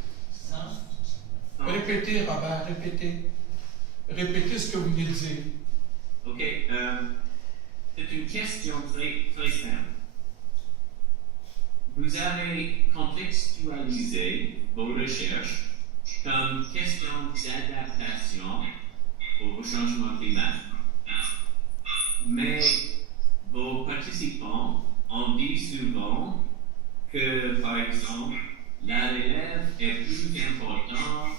Répétez, Robert, répétez. Répétez ce que vous venez de dire. OK. C'est une question très simple. Vous avez contextualisé vos recherches comme question d'adaptation au changement climatique. Mais vos participants ont dit souvent que, par exemple, la relève est plus importante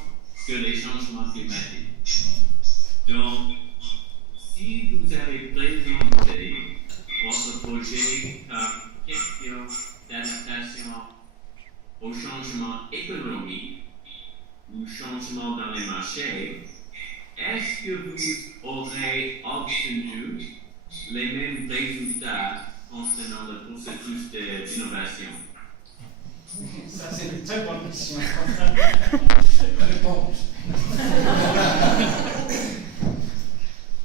que les changements climatiques. Donc, si vous avez présenté votre projet comme question d'adaptation au changement économique ou changement dans les marchés, est-ce que vous aurez obtenu les mêmes résultats concernant le processus d'innovation? Ça, c'est une très bonne question. Réponse.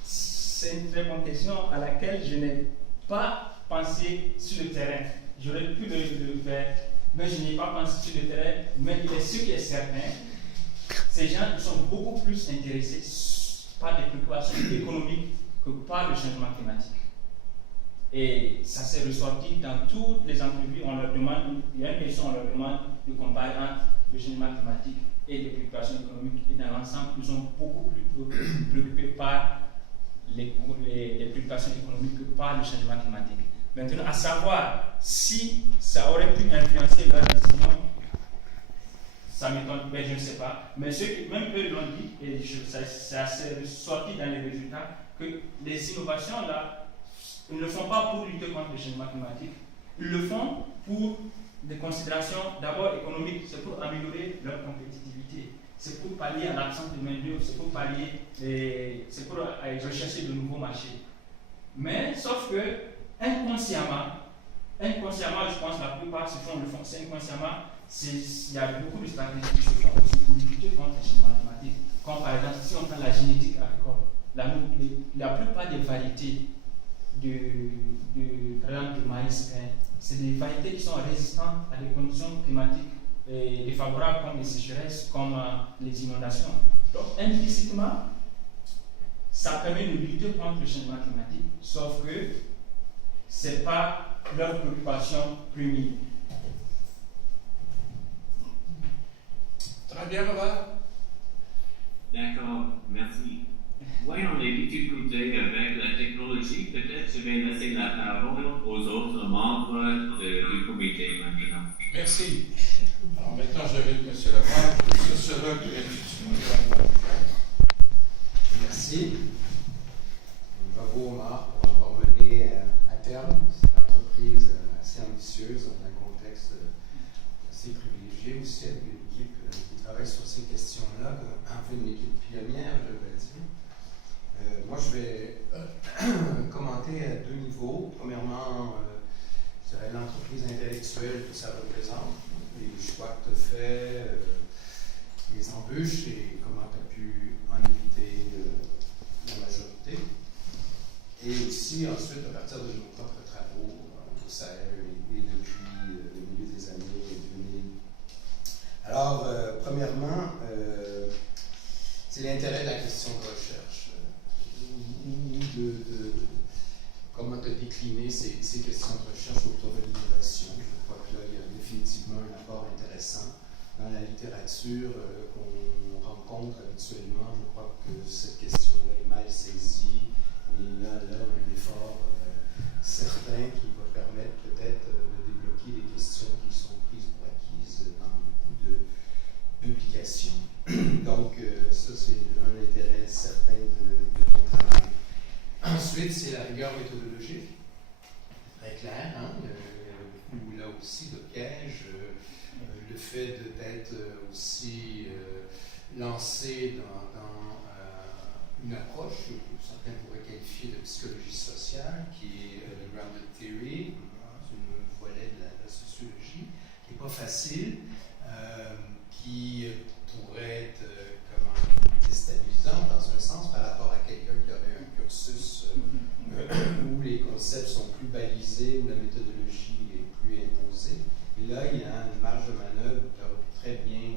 C'est une très bonne question à laquelle je n'ai pas pensé sur le terrain. J'aurais pu le faire, mais je n'y ai pas pensé sur le terrain. Mais ce qui est certain, ces gens ils sont beaucoup plus intéressés par des préoccupations économiques que par le changement climatique. Et ça s'est ressorti dans toutes les entrevues. On leur demande, il y a une question, on leur demande de comparer entre le changement climatique et les préoccupations économiques. Et dans l'ensemble, ils sont beaucoup plus préoccupés par les préoccupations économiques que par le changement climatique. Maintenant, à savoir si ça aurait pu influencer leur décision, ça m'étonne, mais je ne sais pas. Mais ceux qui, même eux, l'ont dit, et ça s'est ressorti dans les résultats, que les innovations là, ils ne le font pas pour lutter contre le changement climatique. Ils le font pour des considérations d'abord économiques, c'est pour améliorer leur compétitivité, c'est pour pallier à l'absence de main-d'œuvre, c'est pour c'est pour rechercher de nouveaux marchés. Mais sauf que inconsciemment, je pense que la plupart se font le font, c'est inconsciemment, il y a beaucoup de stratégies qui se font aussi pour lutter contre le changement climatique. Comme par exemple, si on prend la génétique agricole, la plupart des variétés par exemple, de maïs, c'est des variétés qui sont résistantes à des conditions climatiques défavorables comme les sécheresses, comme les inondations. Donc, implicitement, ça permet de lutter contre le changement climatique, sauf que ce n'est pas leur préoccupation première. Très bien, Robert. D'accord, merci. Voyons les difficultés avec la technologie. Peut-être je vais laisser la parole aux autres membres du comité maintenant. Merci. Alors maintenant, j'invite M. Leclerc, sociologue de l'Institut. Merci. là, enfin une équipe pionnière, je vais dire. Moi, je vais commenter à deux niveaux. Premièrement, je dirais l'entreprise intellectuelle que ça représente, les choix que tu as faits, les embûches et comment tu as pu en éviter la majorité. Et aussi, ensuite, à partir de nos propres travaux au Sahel et depuis le milieu des années 2000. Alors, premièrement, c'est l'intérêt de la question de recherche, ou de comment tu as décliné ces questions de recherche autour de l'innovation. Je crois que là, il y a définitivement un apport intéressant. Dans la littérature qu'on rencontre habituellement, je crois que cette question-là est mal saisie. Et là, un effort certain qui va permettre peut-être de débloquer des questions qui sont prises pour acquises dans beaucoup de publications. Donc, ça, c'est un intérêt certain de ton travail. Ensuite, c'est la rigueur méthodologique. Très clair, hein? Il y a beaucoup, là aussi, de pièges. Le fait d'être aussi lancé dans une approche que certains pourraient qualifier de psychologie sociale, qui est le grounded theory, une volet de la sociologie, qui n'est pas facile, qui pourrait être déstabilisante dans un sens par rapport à quelqu'un qui aurait un cursus où les concepts sont plus balisés, où la méthodologie est plus imposée. Et là, il y a une marge de manœuvre qui aurait pu très bien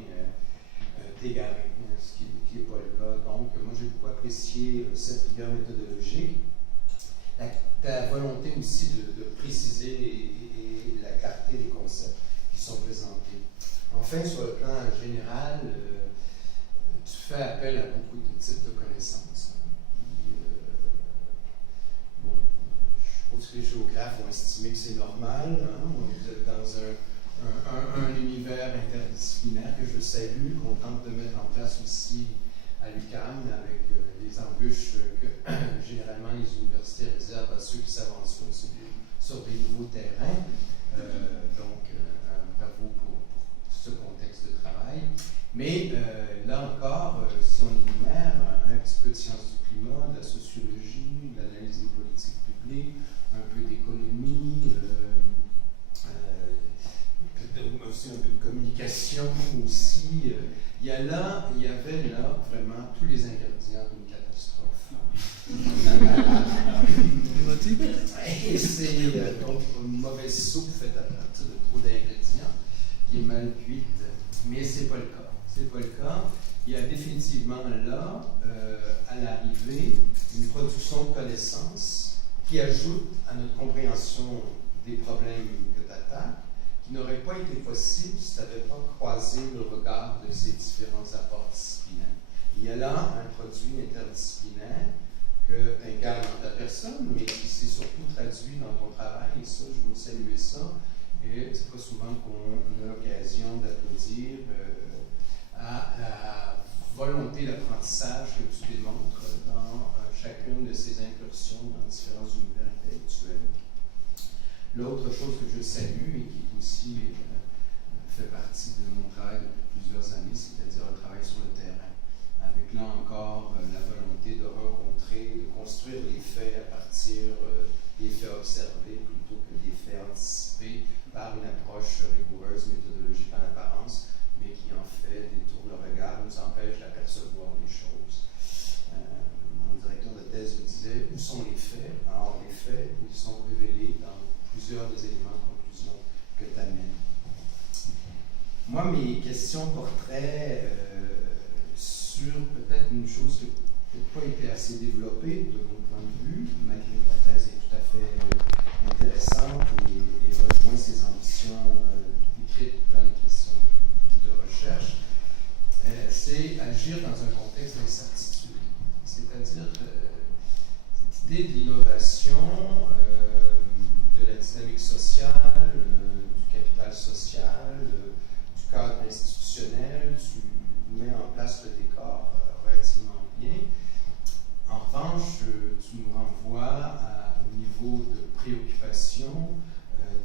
t'égarer, ce qui n'est pas le cas. Donc, moi, j'ai beaucoup apprécié cette rigueur méthodologique. Ta volonté aussi de préciser et la clarté des concepts qui sont présentés. Enfin, sur le plan général, tu fais appel à beaucoup de types de connaissances. Bon, je pense que les géographes vont estimer que c'est normal. Hein? Vous êtes dans un univers interdisciplinaire que je salue, qu'on tente de mettre en place aussi à l'UQAM avec les embûches que généralement les universités réservent à ceux qui s'aventurent sur des nouveaux terrains. Donc, bravo pour ce contexte de travail. Mais là encore, si on énumère un petit peu de sciences du climat, de la sociologie, de l'analyse des politiques publiques, un peu d'économie, aussi un peu de communication aussi, il y avait là vraiment tous les ingrédients d'une catastrophe. Et c'est donc une mauvaise soupe faite à partir de trop d'ingrédients qui est mal cuite, mais ce n'est pas le cas. C'est pas le cas. Il y a définitivement là, à l'arrivée, une production de connaissances qui ajoute à notre compréhension des problèmes que tu attaques, qui n'aurait pas été possible si tu n'avais pas croisé le regard de ces différents apports disciplinaires. Il y a là un produit interdisciplinaire que tu incarnes dans ta personne, mais qui s'est surtout traduit dans ton travail, et ça, je veux saluer ça. Et c'est pas souvent qu'on a l'occasion d'applaudir à la volonté d'apprentissage que tu démontres dans chacune de ces incursions dans différents univers intellectuels. L'autre chose que je salue et qui aussi fait partie de mon travail depuis plusieurs années, c'est-à-dire le travail sur le terrain, avec là encore la volonté de rencontrer, de construire les faits à partir des faits observés plutôt que des faits anticipés par une approche rigoureuse, méthodologique en apparence, mais qui en fait détourne le regard, nous empêche d'apercevoir les choses. Mon directeur de thèse me disait, où sont les faits? Alors les faits, ils sont révélés dans plusieurs des éléments de conclusion que tu amènes. Moi, mes questions porteraient sur peut-être une chose qui n'a peut-être pas été assez développée de mon point de vue, malgré que la thèse est tout à fait intéressante et rejoint ses ambitions décrites dans les questions de recherche, c'est agir dans un contexte d'incertitude. C'est-à-dire cette idée de l'innovation, de la dynamique sociale, du capital social, du cadre institutionnel, tu mets en place le décor relativement bien. En revanche, tu nous renvoies au niveau de préoccupation,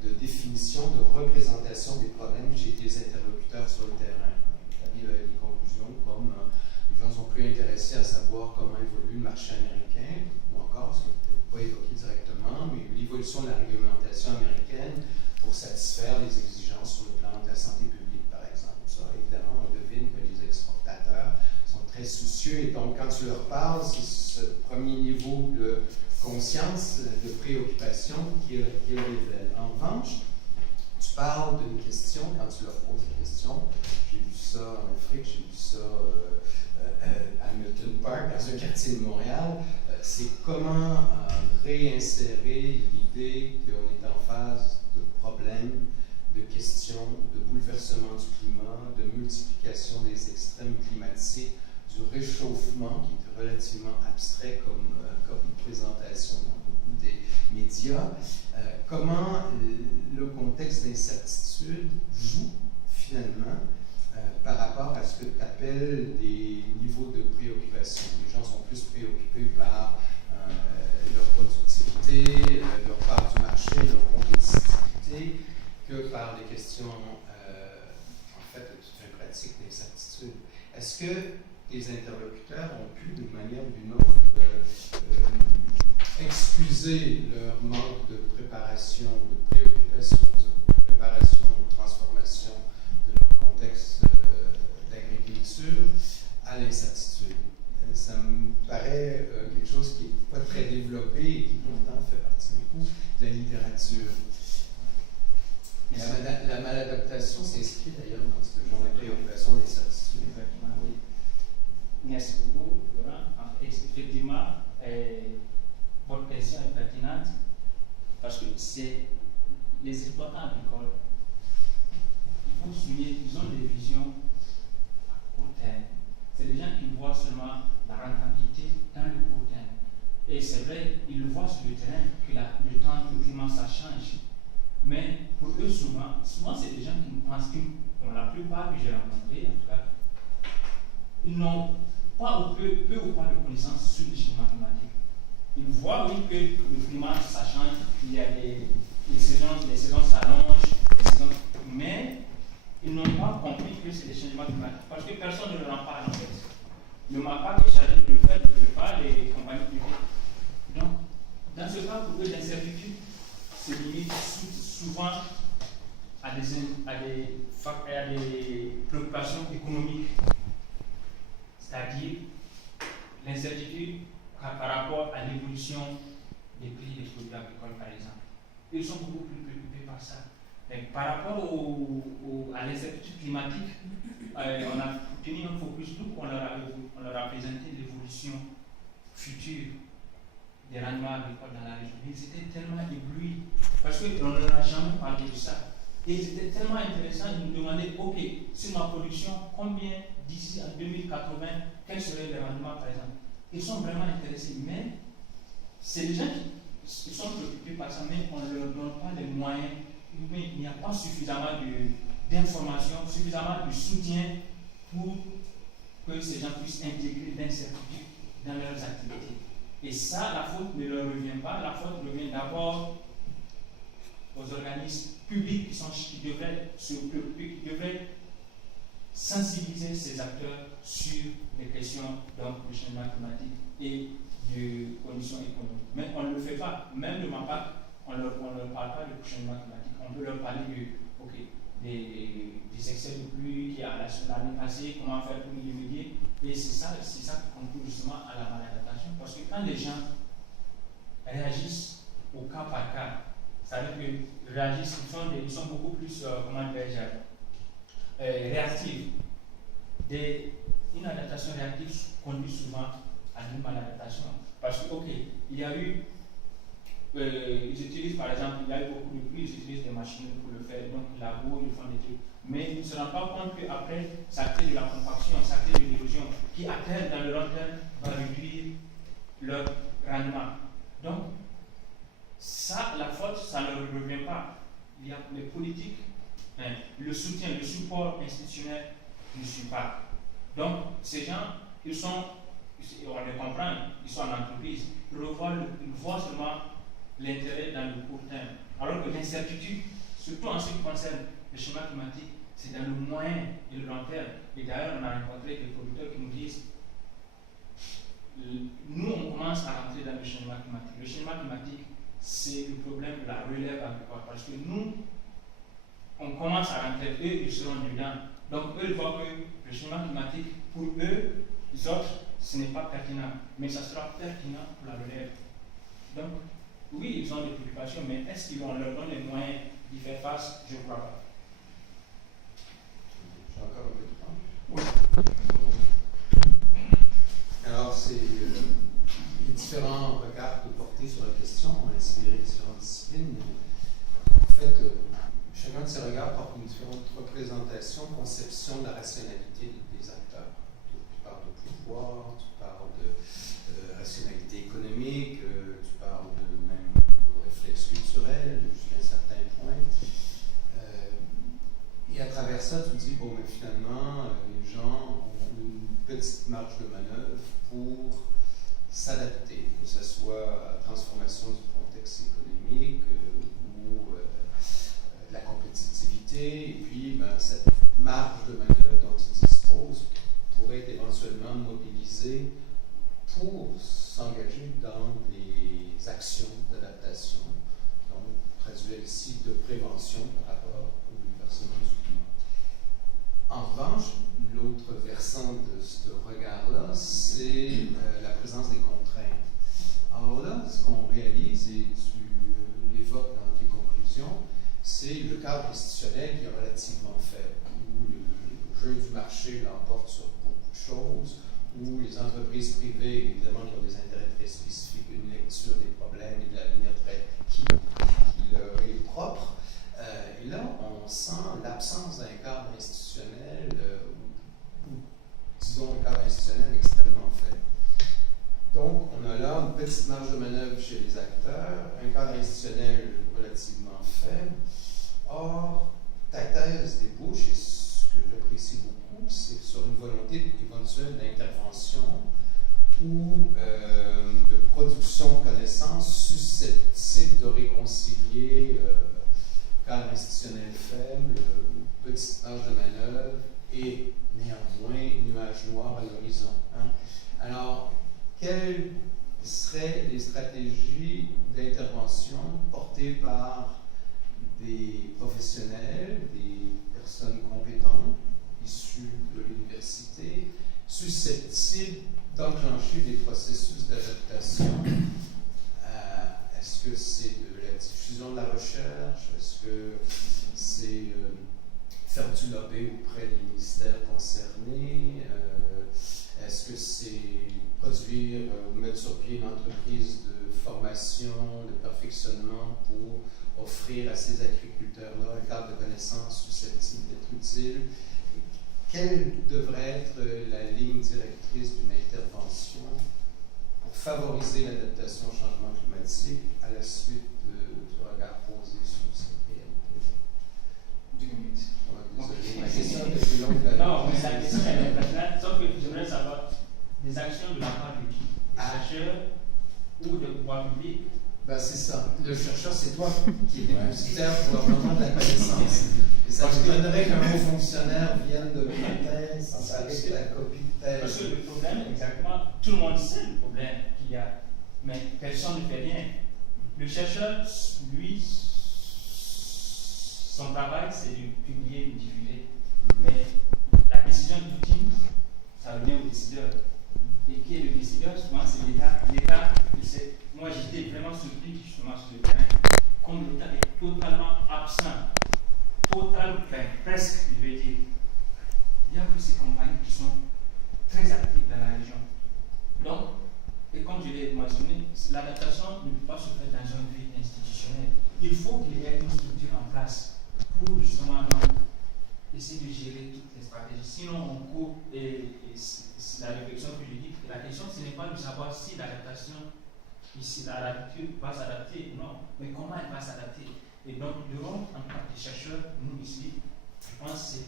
de définition, de représentation des problèmes chez tes interlocuteurs sur le terrain. Tu arrives avec des conclusions comme intéressé à savoir comment évolue le marché américain, ou encore, ce qui n'est peut-être pas évoqué directement, mais l'évolution de la réglementation américaine pour satisfaire les exigences sur le plan de la santé publique, par exemple. Ça, évidemment, on devine que les exportateurs sont très soucieux, et donc quand tu leur parles, c'est ce premier niveau de conscience, de préoccupation qu'ils révèlent. En revanche, tu parles d'une question, quand tu leur poses la question, j'ai vu ça en Afrique, j'ai vu ça à Hamilton Park, dans un quartier de Montréal, c'est comment réinsérer l'idée qu'on est en phase de problèmes, de questions, de bouleversement du climat, de multiplication des extrêmes climatiques, du réchauffement, qui est relativement abstrait comme présentation dans beaucoup des médias. Comment le contexte d'incertitude joue finalement par rapport à ce que tu appelles des niveaux de préoccupation. Les gens sont plus préoccupés par leur productivité, leur part du marché, leur compétitivité, que par des questions en fait d'une pratique d'incertitude. Est-ce que les interlocuteurs ont pu, d'une manière ou d'une autre, excuser leur manque de préparation, de préoccupation, de préparation, de transformation de leur contexte d'agriculture à l'incertitude? Ça me paraît quelque chose qui n'est pas très développé et qui pourtant fait partie beaucoup de la littérature. La maladaptation s'inscrit d'ailleurs dans ce genre de préoccupation et d'incertitude. Exactement, oui. Merci beaucoup, Laurent. Effectivement, votre question est pertinente parce que c'est les exploitants agricoles, il faut souligner qu'ils ont des visions à court terme. C'est des gens qui voient seulement la rentabilité dans le court terme. Et c'est vrai, ils voient sur le terrain que le temps, le climat, ça change. Mais pour eux, souvent c'est des gens qui pensent que, pour la plupart que j'ai rencontrés, en tout cas, ils n'ont pas peu ou pas de connaissances sur les schémas climatiques. Ils voient, oui, que le climat, ça change, il y a les saisons s'allongent, mais ils n'ont pas compris que c'est des changements climatiques, parce que personne ne leur en parle en fait. Le MAPAC est chargé de le faire, ne le fait pas, les compagnies privées. Donc, dans ce cas, pour eux, l'incertitude se limite souvent à des préoccupations économiques, c'est-à-dire l'incertitude par rapport à l'évolution des prix des produits agricoles, par exemple. Ils sont beaucoup plus préoccupés par ça. Donc, par rapport à l'incertitude climatique, on a tenu un focus group, on leur a présenté l'évolution future des rendements agricoles dans la région. Ils étaient tellement éblouis parce qu'on ne leur a jamais parlé de ça. Et ils étaient tellement intéressants, ils nous demandaient, ok, sur ma production, combien d'ici à 2080, quels seraient les rendements, par exemple. Ils sont vraiment intéressés, mais c'est des gens qui sont préoccupés par ça, mais on ne leur donne pas les moyens, mais il n'y a pas suffisamment d'informations, suffisamment de soutien pour que ces gens puissent intégrer l'incertitude dans leurs activités. Et ça, la faute ne leur revient pas, la faute revient d'abord aux organismes publics qui devraient se préoccuper, qui devraient sensibiliser ces acteurs sur les questions du changement climatique et de conditions économiques. Mais on ne le fait pas. Même le MAPAC, on ne leur parle pas du changement climatique. On peut leur parler des excès de pluie qui a l'année passée, comment faire pour y remédier. Et c'est ça qui concourt justement à la maladaptation. Parce que quand les gens réagissent au cas par cas, c'est-à-dire qu'ils réagissent, ils sont beaucoup plus, réactifs. Une adaptation réactive conduit souvent à une maladaptation. Parce que, ok, il y a eu, ils utilisent par exemple, il y a eu beaucoup de pluie, ils utilisent des machines pour le faire, donc ils labourent, ils font des trucs. Mais ils ne se rendent pas compte qu'après, ça crée de la compaction, ça crée de l'érosion, qui à terme, dans le long terme, va réduire leur rendement. Donc, ça, la faute, ça ne leur revient pas. Il y a les politiques, le soutien, le support institutionnel ne suit pas. Donc, ces gens, on les comprend, ils sont en entreprise, ils voient seulement l'intérêt dans le court terme. Alors que l'incertitude, surtout en ce qui concerne le schéma climatique, c'est dans le moyen et le long terme. Et d'ailleurs, on a rencontré des producteurs qui nous disent commencent à rentrer, eux, ils seront dedans. Donc, eux, ils voient que le changement climatique, pour eux, les autres, ce n'est pas pertinent, mais ça sera pertinent pour la relève. Donc, oui, ils ont des préoccupations, mais est-ce qu'on leur donne les moyens d'y faire face? Je ne crois pas. J'ai encore un peu de temps. Oui. Alors, c'est les différents regards de portée sur la question ont inspiré différentes disciplines. En fait, chacun de ces regards porte une différente représentation, conception de la rationalité des acteurs. Tu parles de pouvoir, tu parles de rationalité économique, tu parles de même réflexe culturel jusqu'à un certain point. Et à travers ça, tu dis, bon, mais finalement, les gens ont une petite marge de manœuvre pour s'adapter, que ce soit à la transformation du contexte économique ou de la compétitivité. Et puis, ben, cette marge de manœuvre dont ils disposent pourrait être éventuellement mobilisée pour s'engager dans des actions d'adaptation, donc traduire ici de prévention par rapport au bouleversement du climat. En revanche, l'autre versant de ce regard-là, c'est la présence des contraintes. Alors là, ce qu'on réalise, et tu l'évoques dans tes conclusions, c'est le cadre institutionnel qui est relativement faible, où le jeu du marché l'emporte sur beaucoup de choses, où les entreprises privées, évidemment, qui ont des intérêts très spécifiques, une lecture des problèmes et de l'avenir qui leur est propre. Et là, on sent l'absence d'un cadre institutionnel, ou disons un cadre institutionnel extrêmement faible. Donc, on a là une petite marge de manœuvre chez les acteurs, un cadre institutionnel relativement faible. Or, ta thèse débouche, et ce que j'apprécie beaucoup, c'est sur une volonté éventuelle d'intervention ou de production de connaissances susceptibles de réconcilier cadre institutionnel faible, petite marge de manœuvre et néanmoins nuage noir à l'horizon. Hein? Alors, quelles seraient les stratégies d'intervention portées par des professionnels, des personnes compétentes issues de l'université, susceptibles d'enclencher des processus d'adaptation? Est-ce que c'est de la diffusion de la recherche? Est-ce que c'est faire du lobby auprès des ministères concernés? Est-ce que c'est produire ou mettre sur pied une entreprise de formation, de perfectionnement pour offrir à ces agriculteurs-là un cadre de connaissances susceptible d'être utile? Quelle devrait être la ligne directrice d'une intervention pour favoriser l'adaptation au changement climatique à la suite du regard posé sur cette réalité? 2 minutes. Désolé, la question est plus longue. Non, mais la question est pertinente, sauf que j'aimerais savoir des actions de la part de qui? Des chercheurs ou de pouvoir public? Ben, c'est ça. Le chercheur, c'est toi qui es dépositaire pour le moment de la connaissance. Et ça m'étonnerait qu'un haut fonctionnaire vienne de matin avec la copie de thèse. Parce que le problème, exactement, tout le monde sait le problème qu'il y a, mais personne ne fait rien. Le chercheur, lui, son travail, c'est de publier, de diffuser. Mais la décision ultime, ça revient au décideur. Et qui est le décideur? Souvent, c'est l'État. L'État, moi, j'étais vraiment surpris justement sur le terrain, comme l'État est totalement absent. Presque, je vais dire. Il n'y a que ces compagnies qui sont très actives dans la région. Donc, et comme je l'ai mentionné, l'adaptation ne peut pas se faire dans un but institutionnel. Il faut qu'il y ait une structure en place pour justement essayer de gérer toutes les stratégies. Sinon, on court, et c'est la réflexion que je dis, la question, ce n'est pas de savoir si l'adaptation, ici, l'agriculture va s'adapter ou non, mais comment elle va s'adapter. Et donc, le rôle en tant que chercheurs, nous ici, je pense, c'est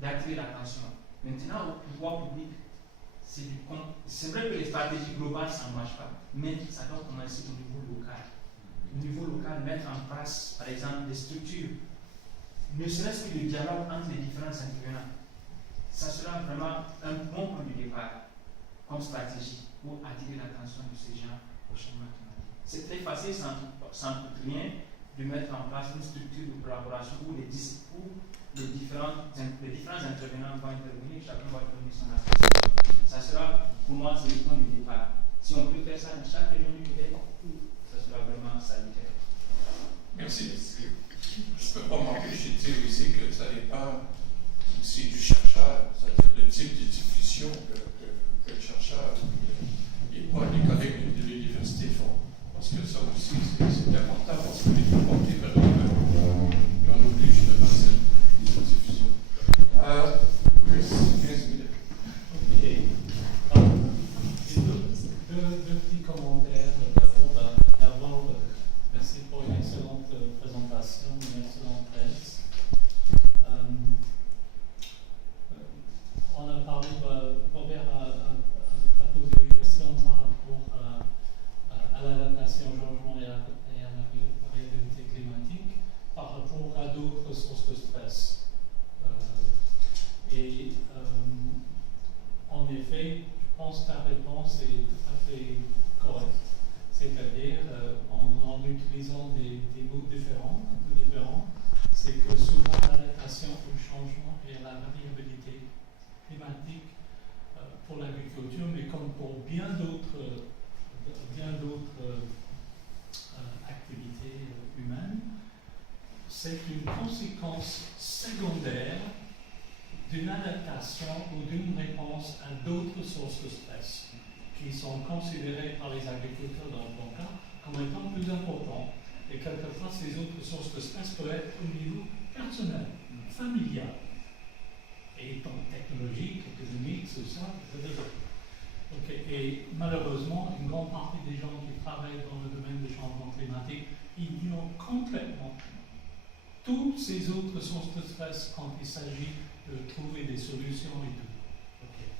d'attirer l'attention. Maintenant, au pouvoir public, c'est vrai que les stratégies globales, ça ne marche pas, mais ça doit commencer au niveau local. Au niveau local, mettre en place, par exemple, des structures, ne serait-ce que le dialogue entre les différents intervenants. Ça sera vraiment un bon point de départ comme stratégie pour attirer l'attention de ces gens au changement climatique. C'est très facile, sans rien, de mettre en place une structure de collaboration où les différents intervenants vont intervenir, chacun va donner son association. Ça sera, pour moi, c'est le point de départ. Si on peut faire ça dans chaque région du Québec, ça sera vraiment salutaire. Merci. Je ne peux pas m'empêcher de dire aussi que ça dépend aussi du chercheur, c'est-à-dire le type de diffusion que le chercheur et pas les collègues de l'université font. Parce que ça aussi, c'est important parce qu'on est porté vers qu'on oublie justement cette diffusion. Chris, 15 minutes. Ok. Deux petits commentaires. D'abord, merci pour une excellente présentation, une excellente thèse. On a parlé, Robert a posé une question par rapport à l'adaptation au changement et à la variabilité climatique par rapport à d'autres sources de stress. En effet, je pense que ta réponse est tout à fait correcte. C'est-à-dire, en utilisant des mots différents, un peu différents, c'est que souvent l'adaptation au changement et à la variabilité climatique pour l'agriculture, mais comme pour bien d'autres activités humaines, c'est une conséquence secondaire d'une adaptation ou d'une réponse à d'autres sources de stress qui sont considérées par les agriculteurs dans le bon cas comme étant plus importantes. Et quelquefois, ces autres sources de stress peuvent être au niveau personnel, familial, et technologique, économique, social, etc. Okay. Et malheureusement, une grande partie des gens qui travaillent dans le domaine du changement climatique ignorent complètement toutes ces autres sources de stress quand il s'agit de trouver des solutions et tout. Okay.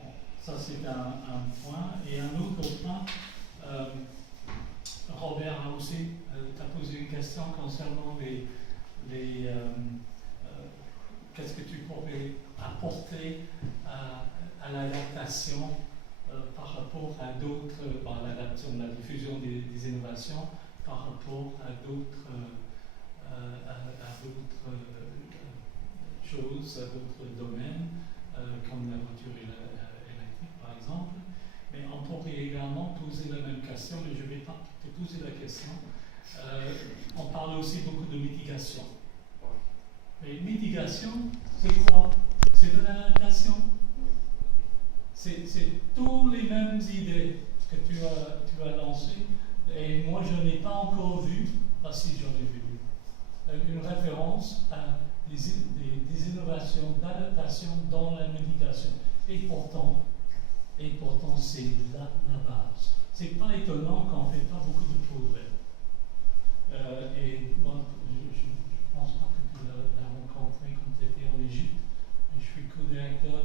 Bon, ça c'est un point. Et un autre point, Robert a aussi posé une question concernant qu'est-ce que tu pourrais apporter à l'adaptation par rapport à d'autres, l'adaptation, la diffusion des innovations par rapport à d'autres choses, à d'autres domaines, comme la voiture électrique par exemple. Mais on pourrait également poser la même question, mais je ne vais pas te poser la question. On parle aussi beaucoup de mitigation. Et mitigation, c'est quoi? C'est de l'adaptation. C'est toutes les mêmes idées que tu as lancées. Et moi, je n'ai pas encore vu, si j'en ai vu, une référence à des innovations d'adaptation dans la mitigation. Et pourtant c'est la base. C'est pas étonnant qu'on ne fait pas beaucoup de progrès. Et moi, je ne pense pas que tu l'as rencontré quand tu étais en Égypte. Et je suis co-directeur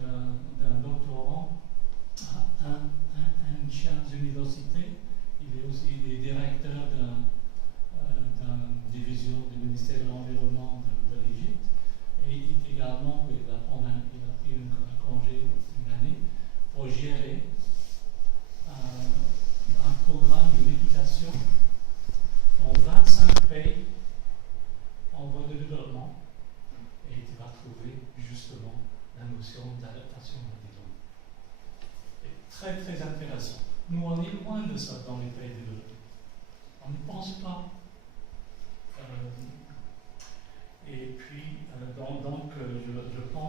d'un doctorant à Sciences Université. Il est aussi directeur d'une division du ministère de l'Environnement de l'Égypte. Et il a pris un congé une année pour gérer un programme de mitigation dans 25 pays en voie de développement. Et tu vas trouver justement la notion d'adaptation environnementale. C'est très très intéressant. Nous, on est loin de ça dans les pays développés.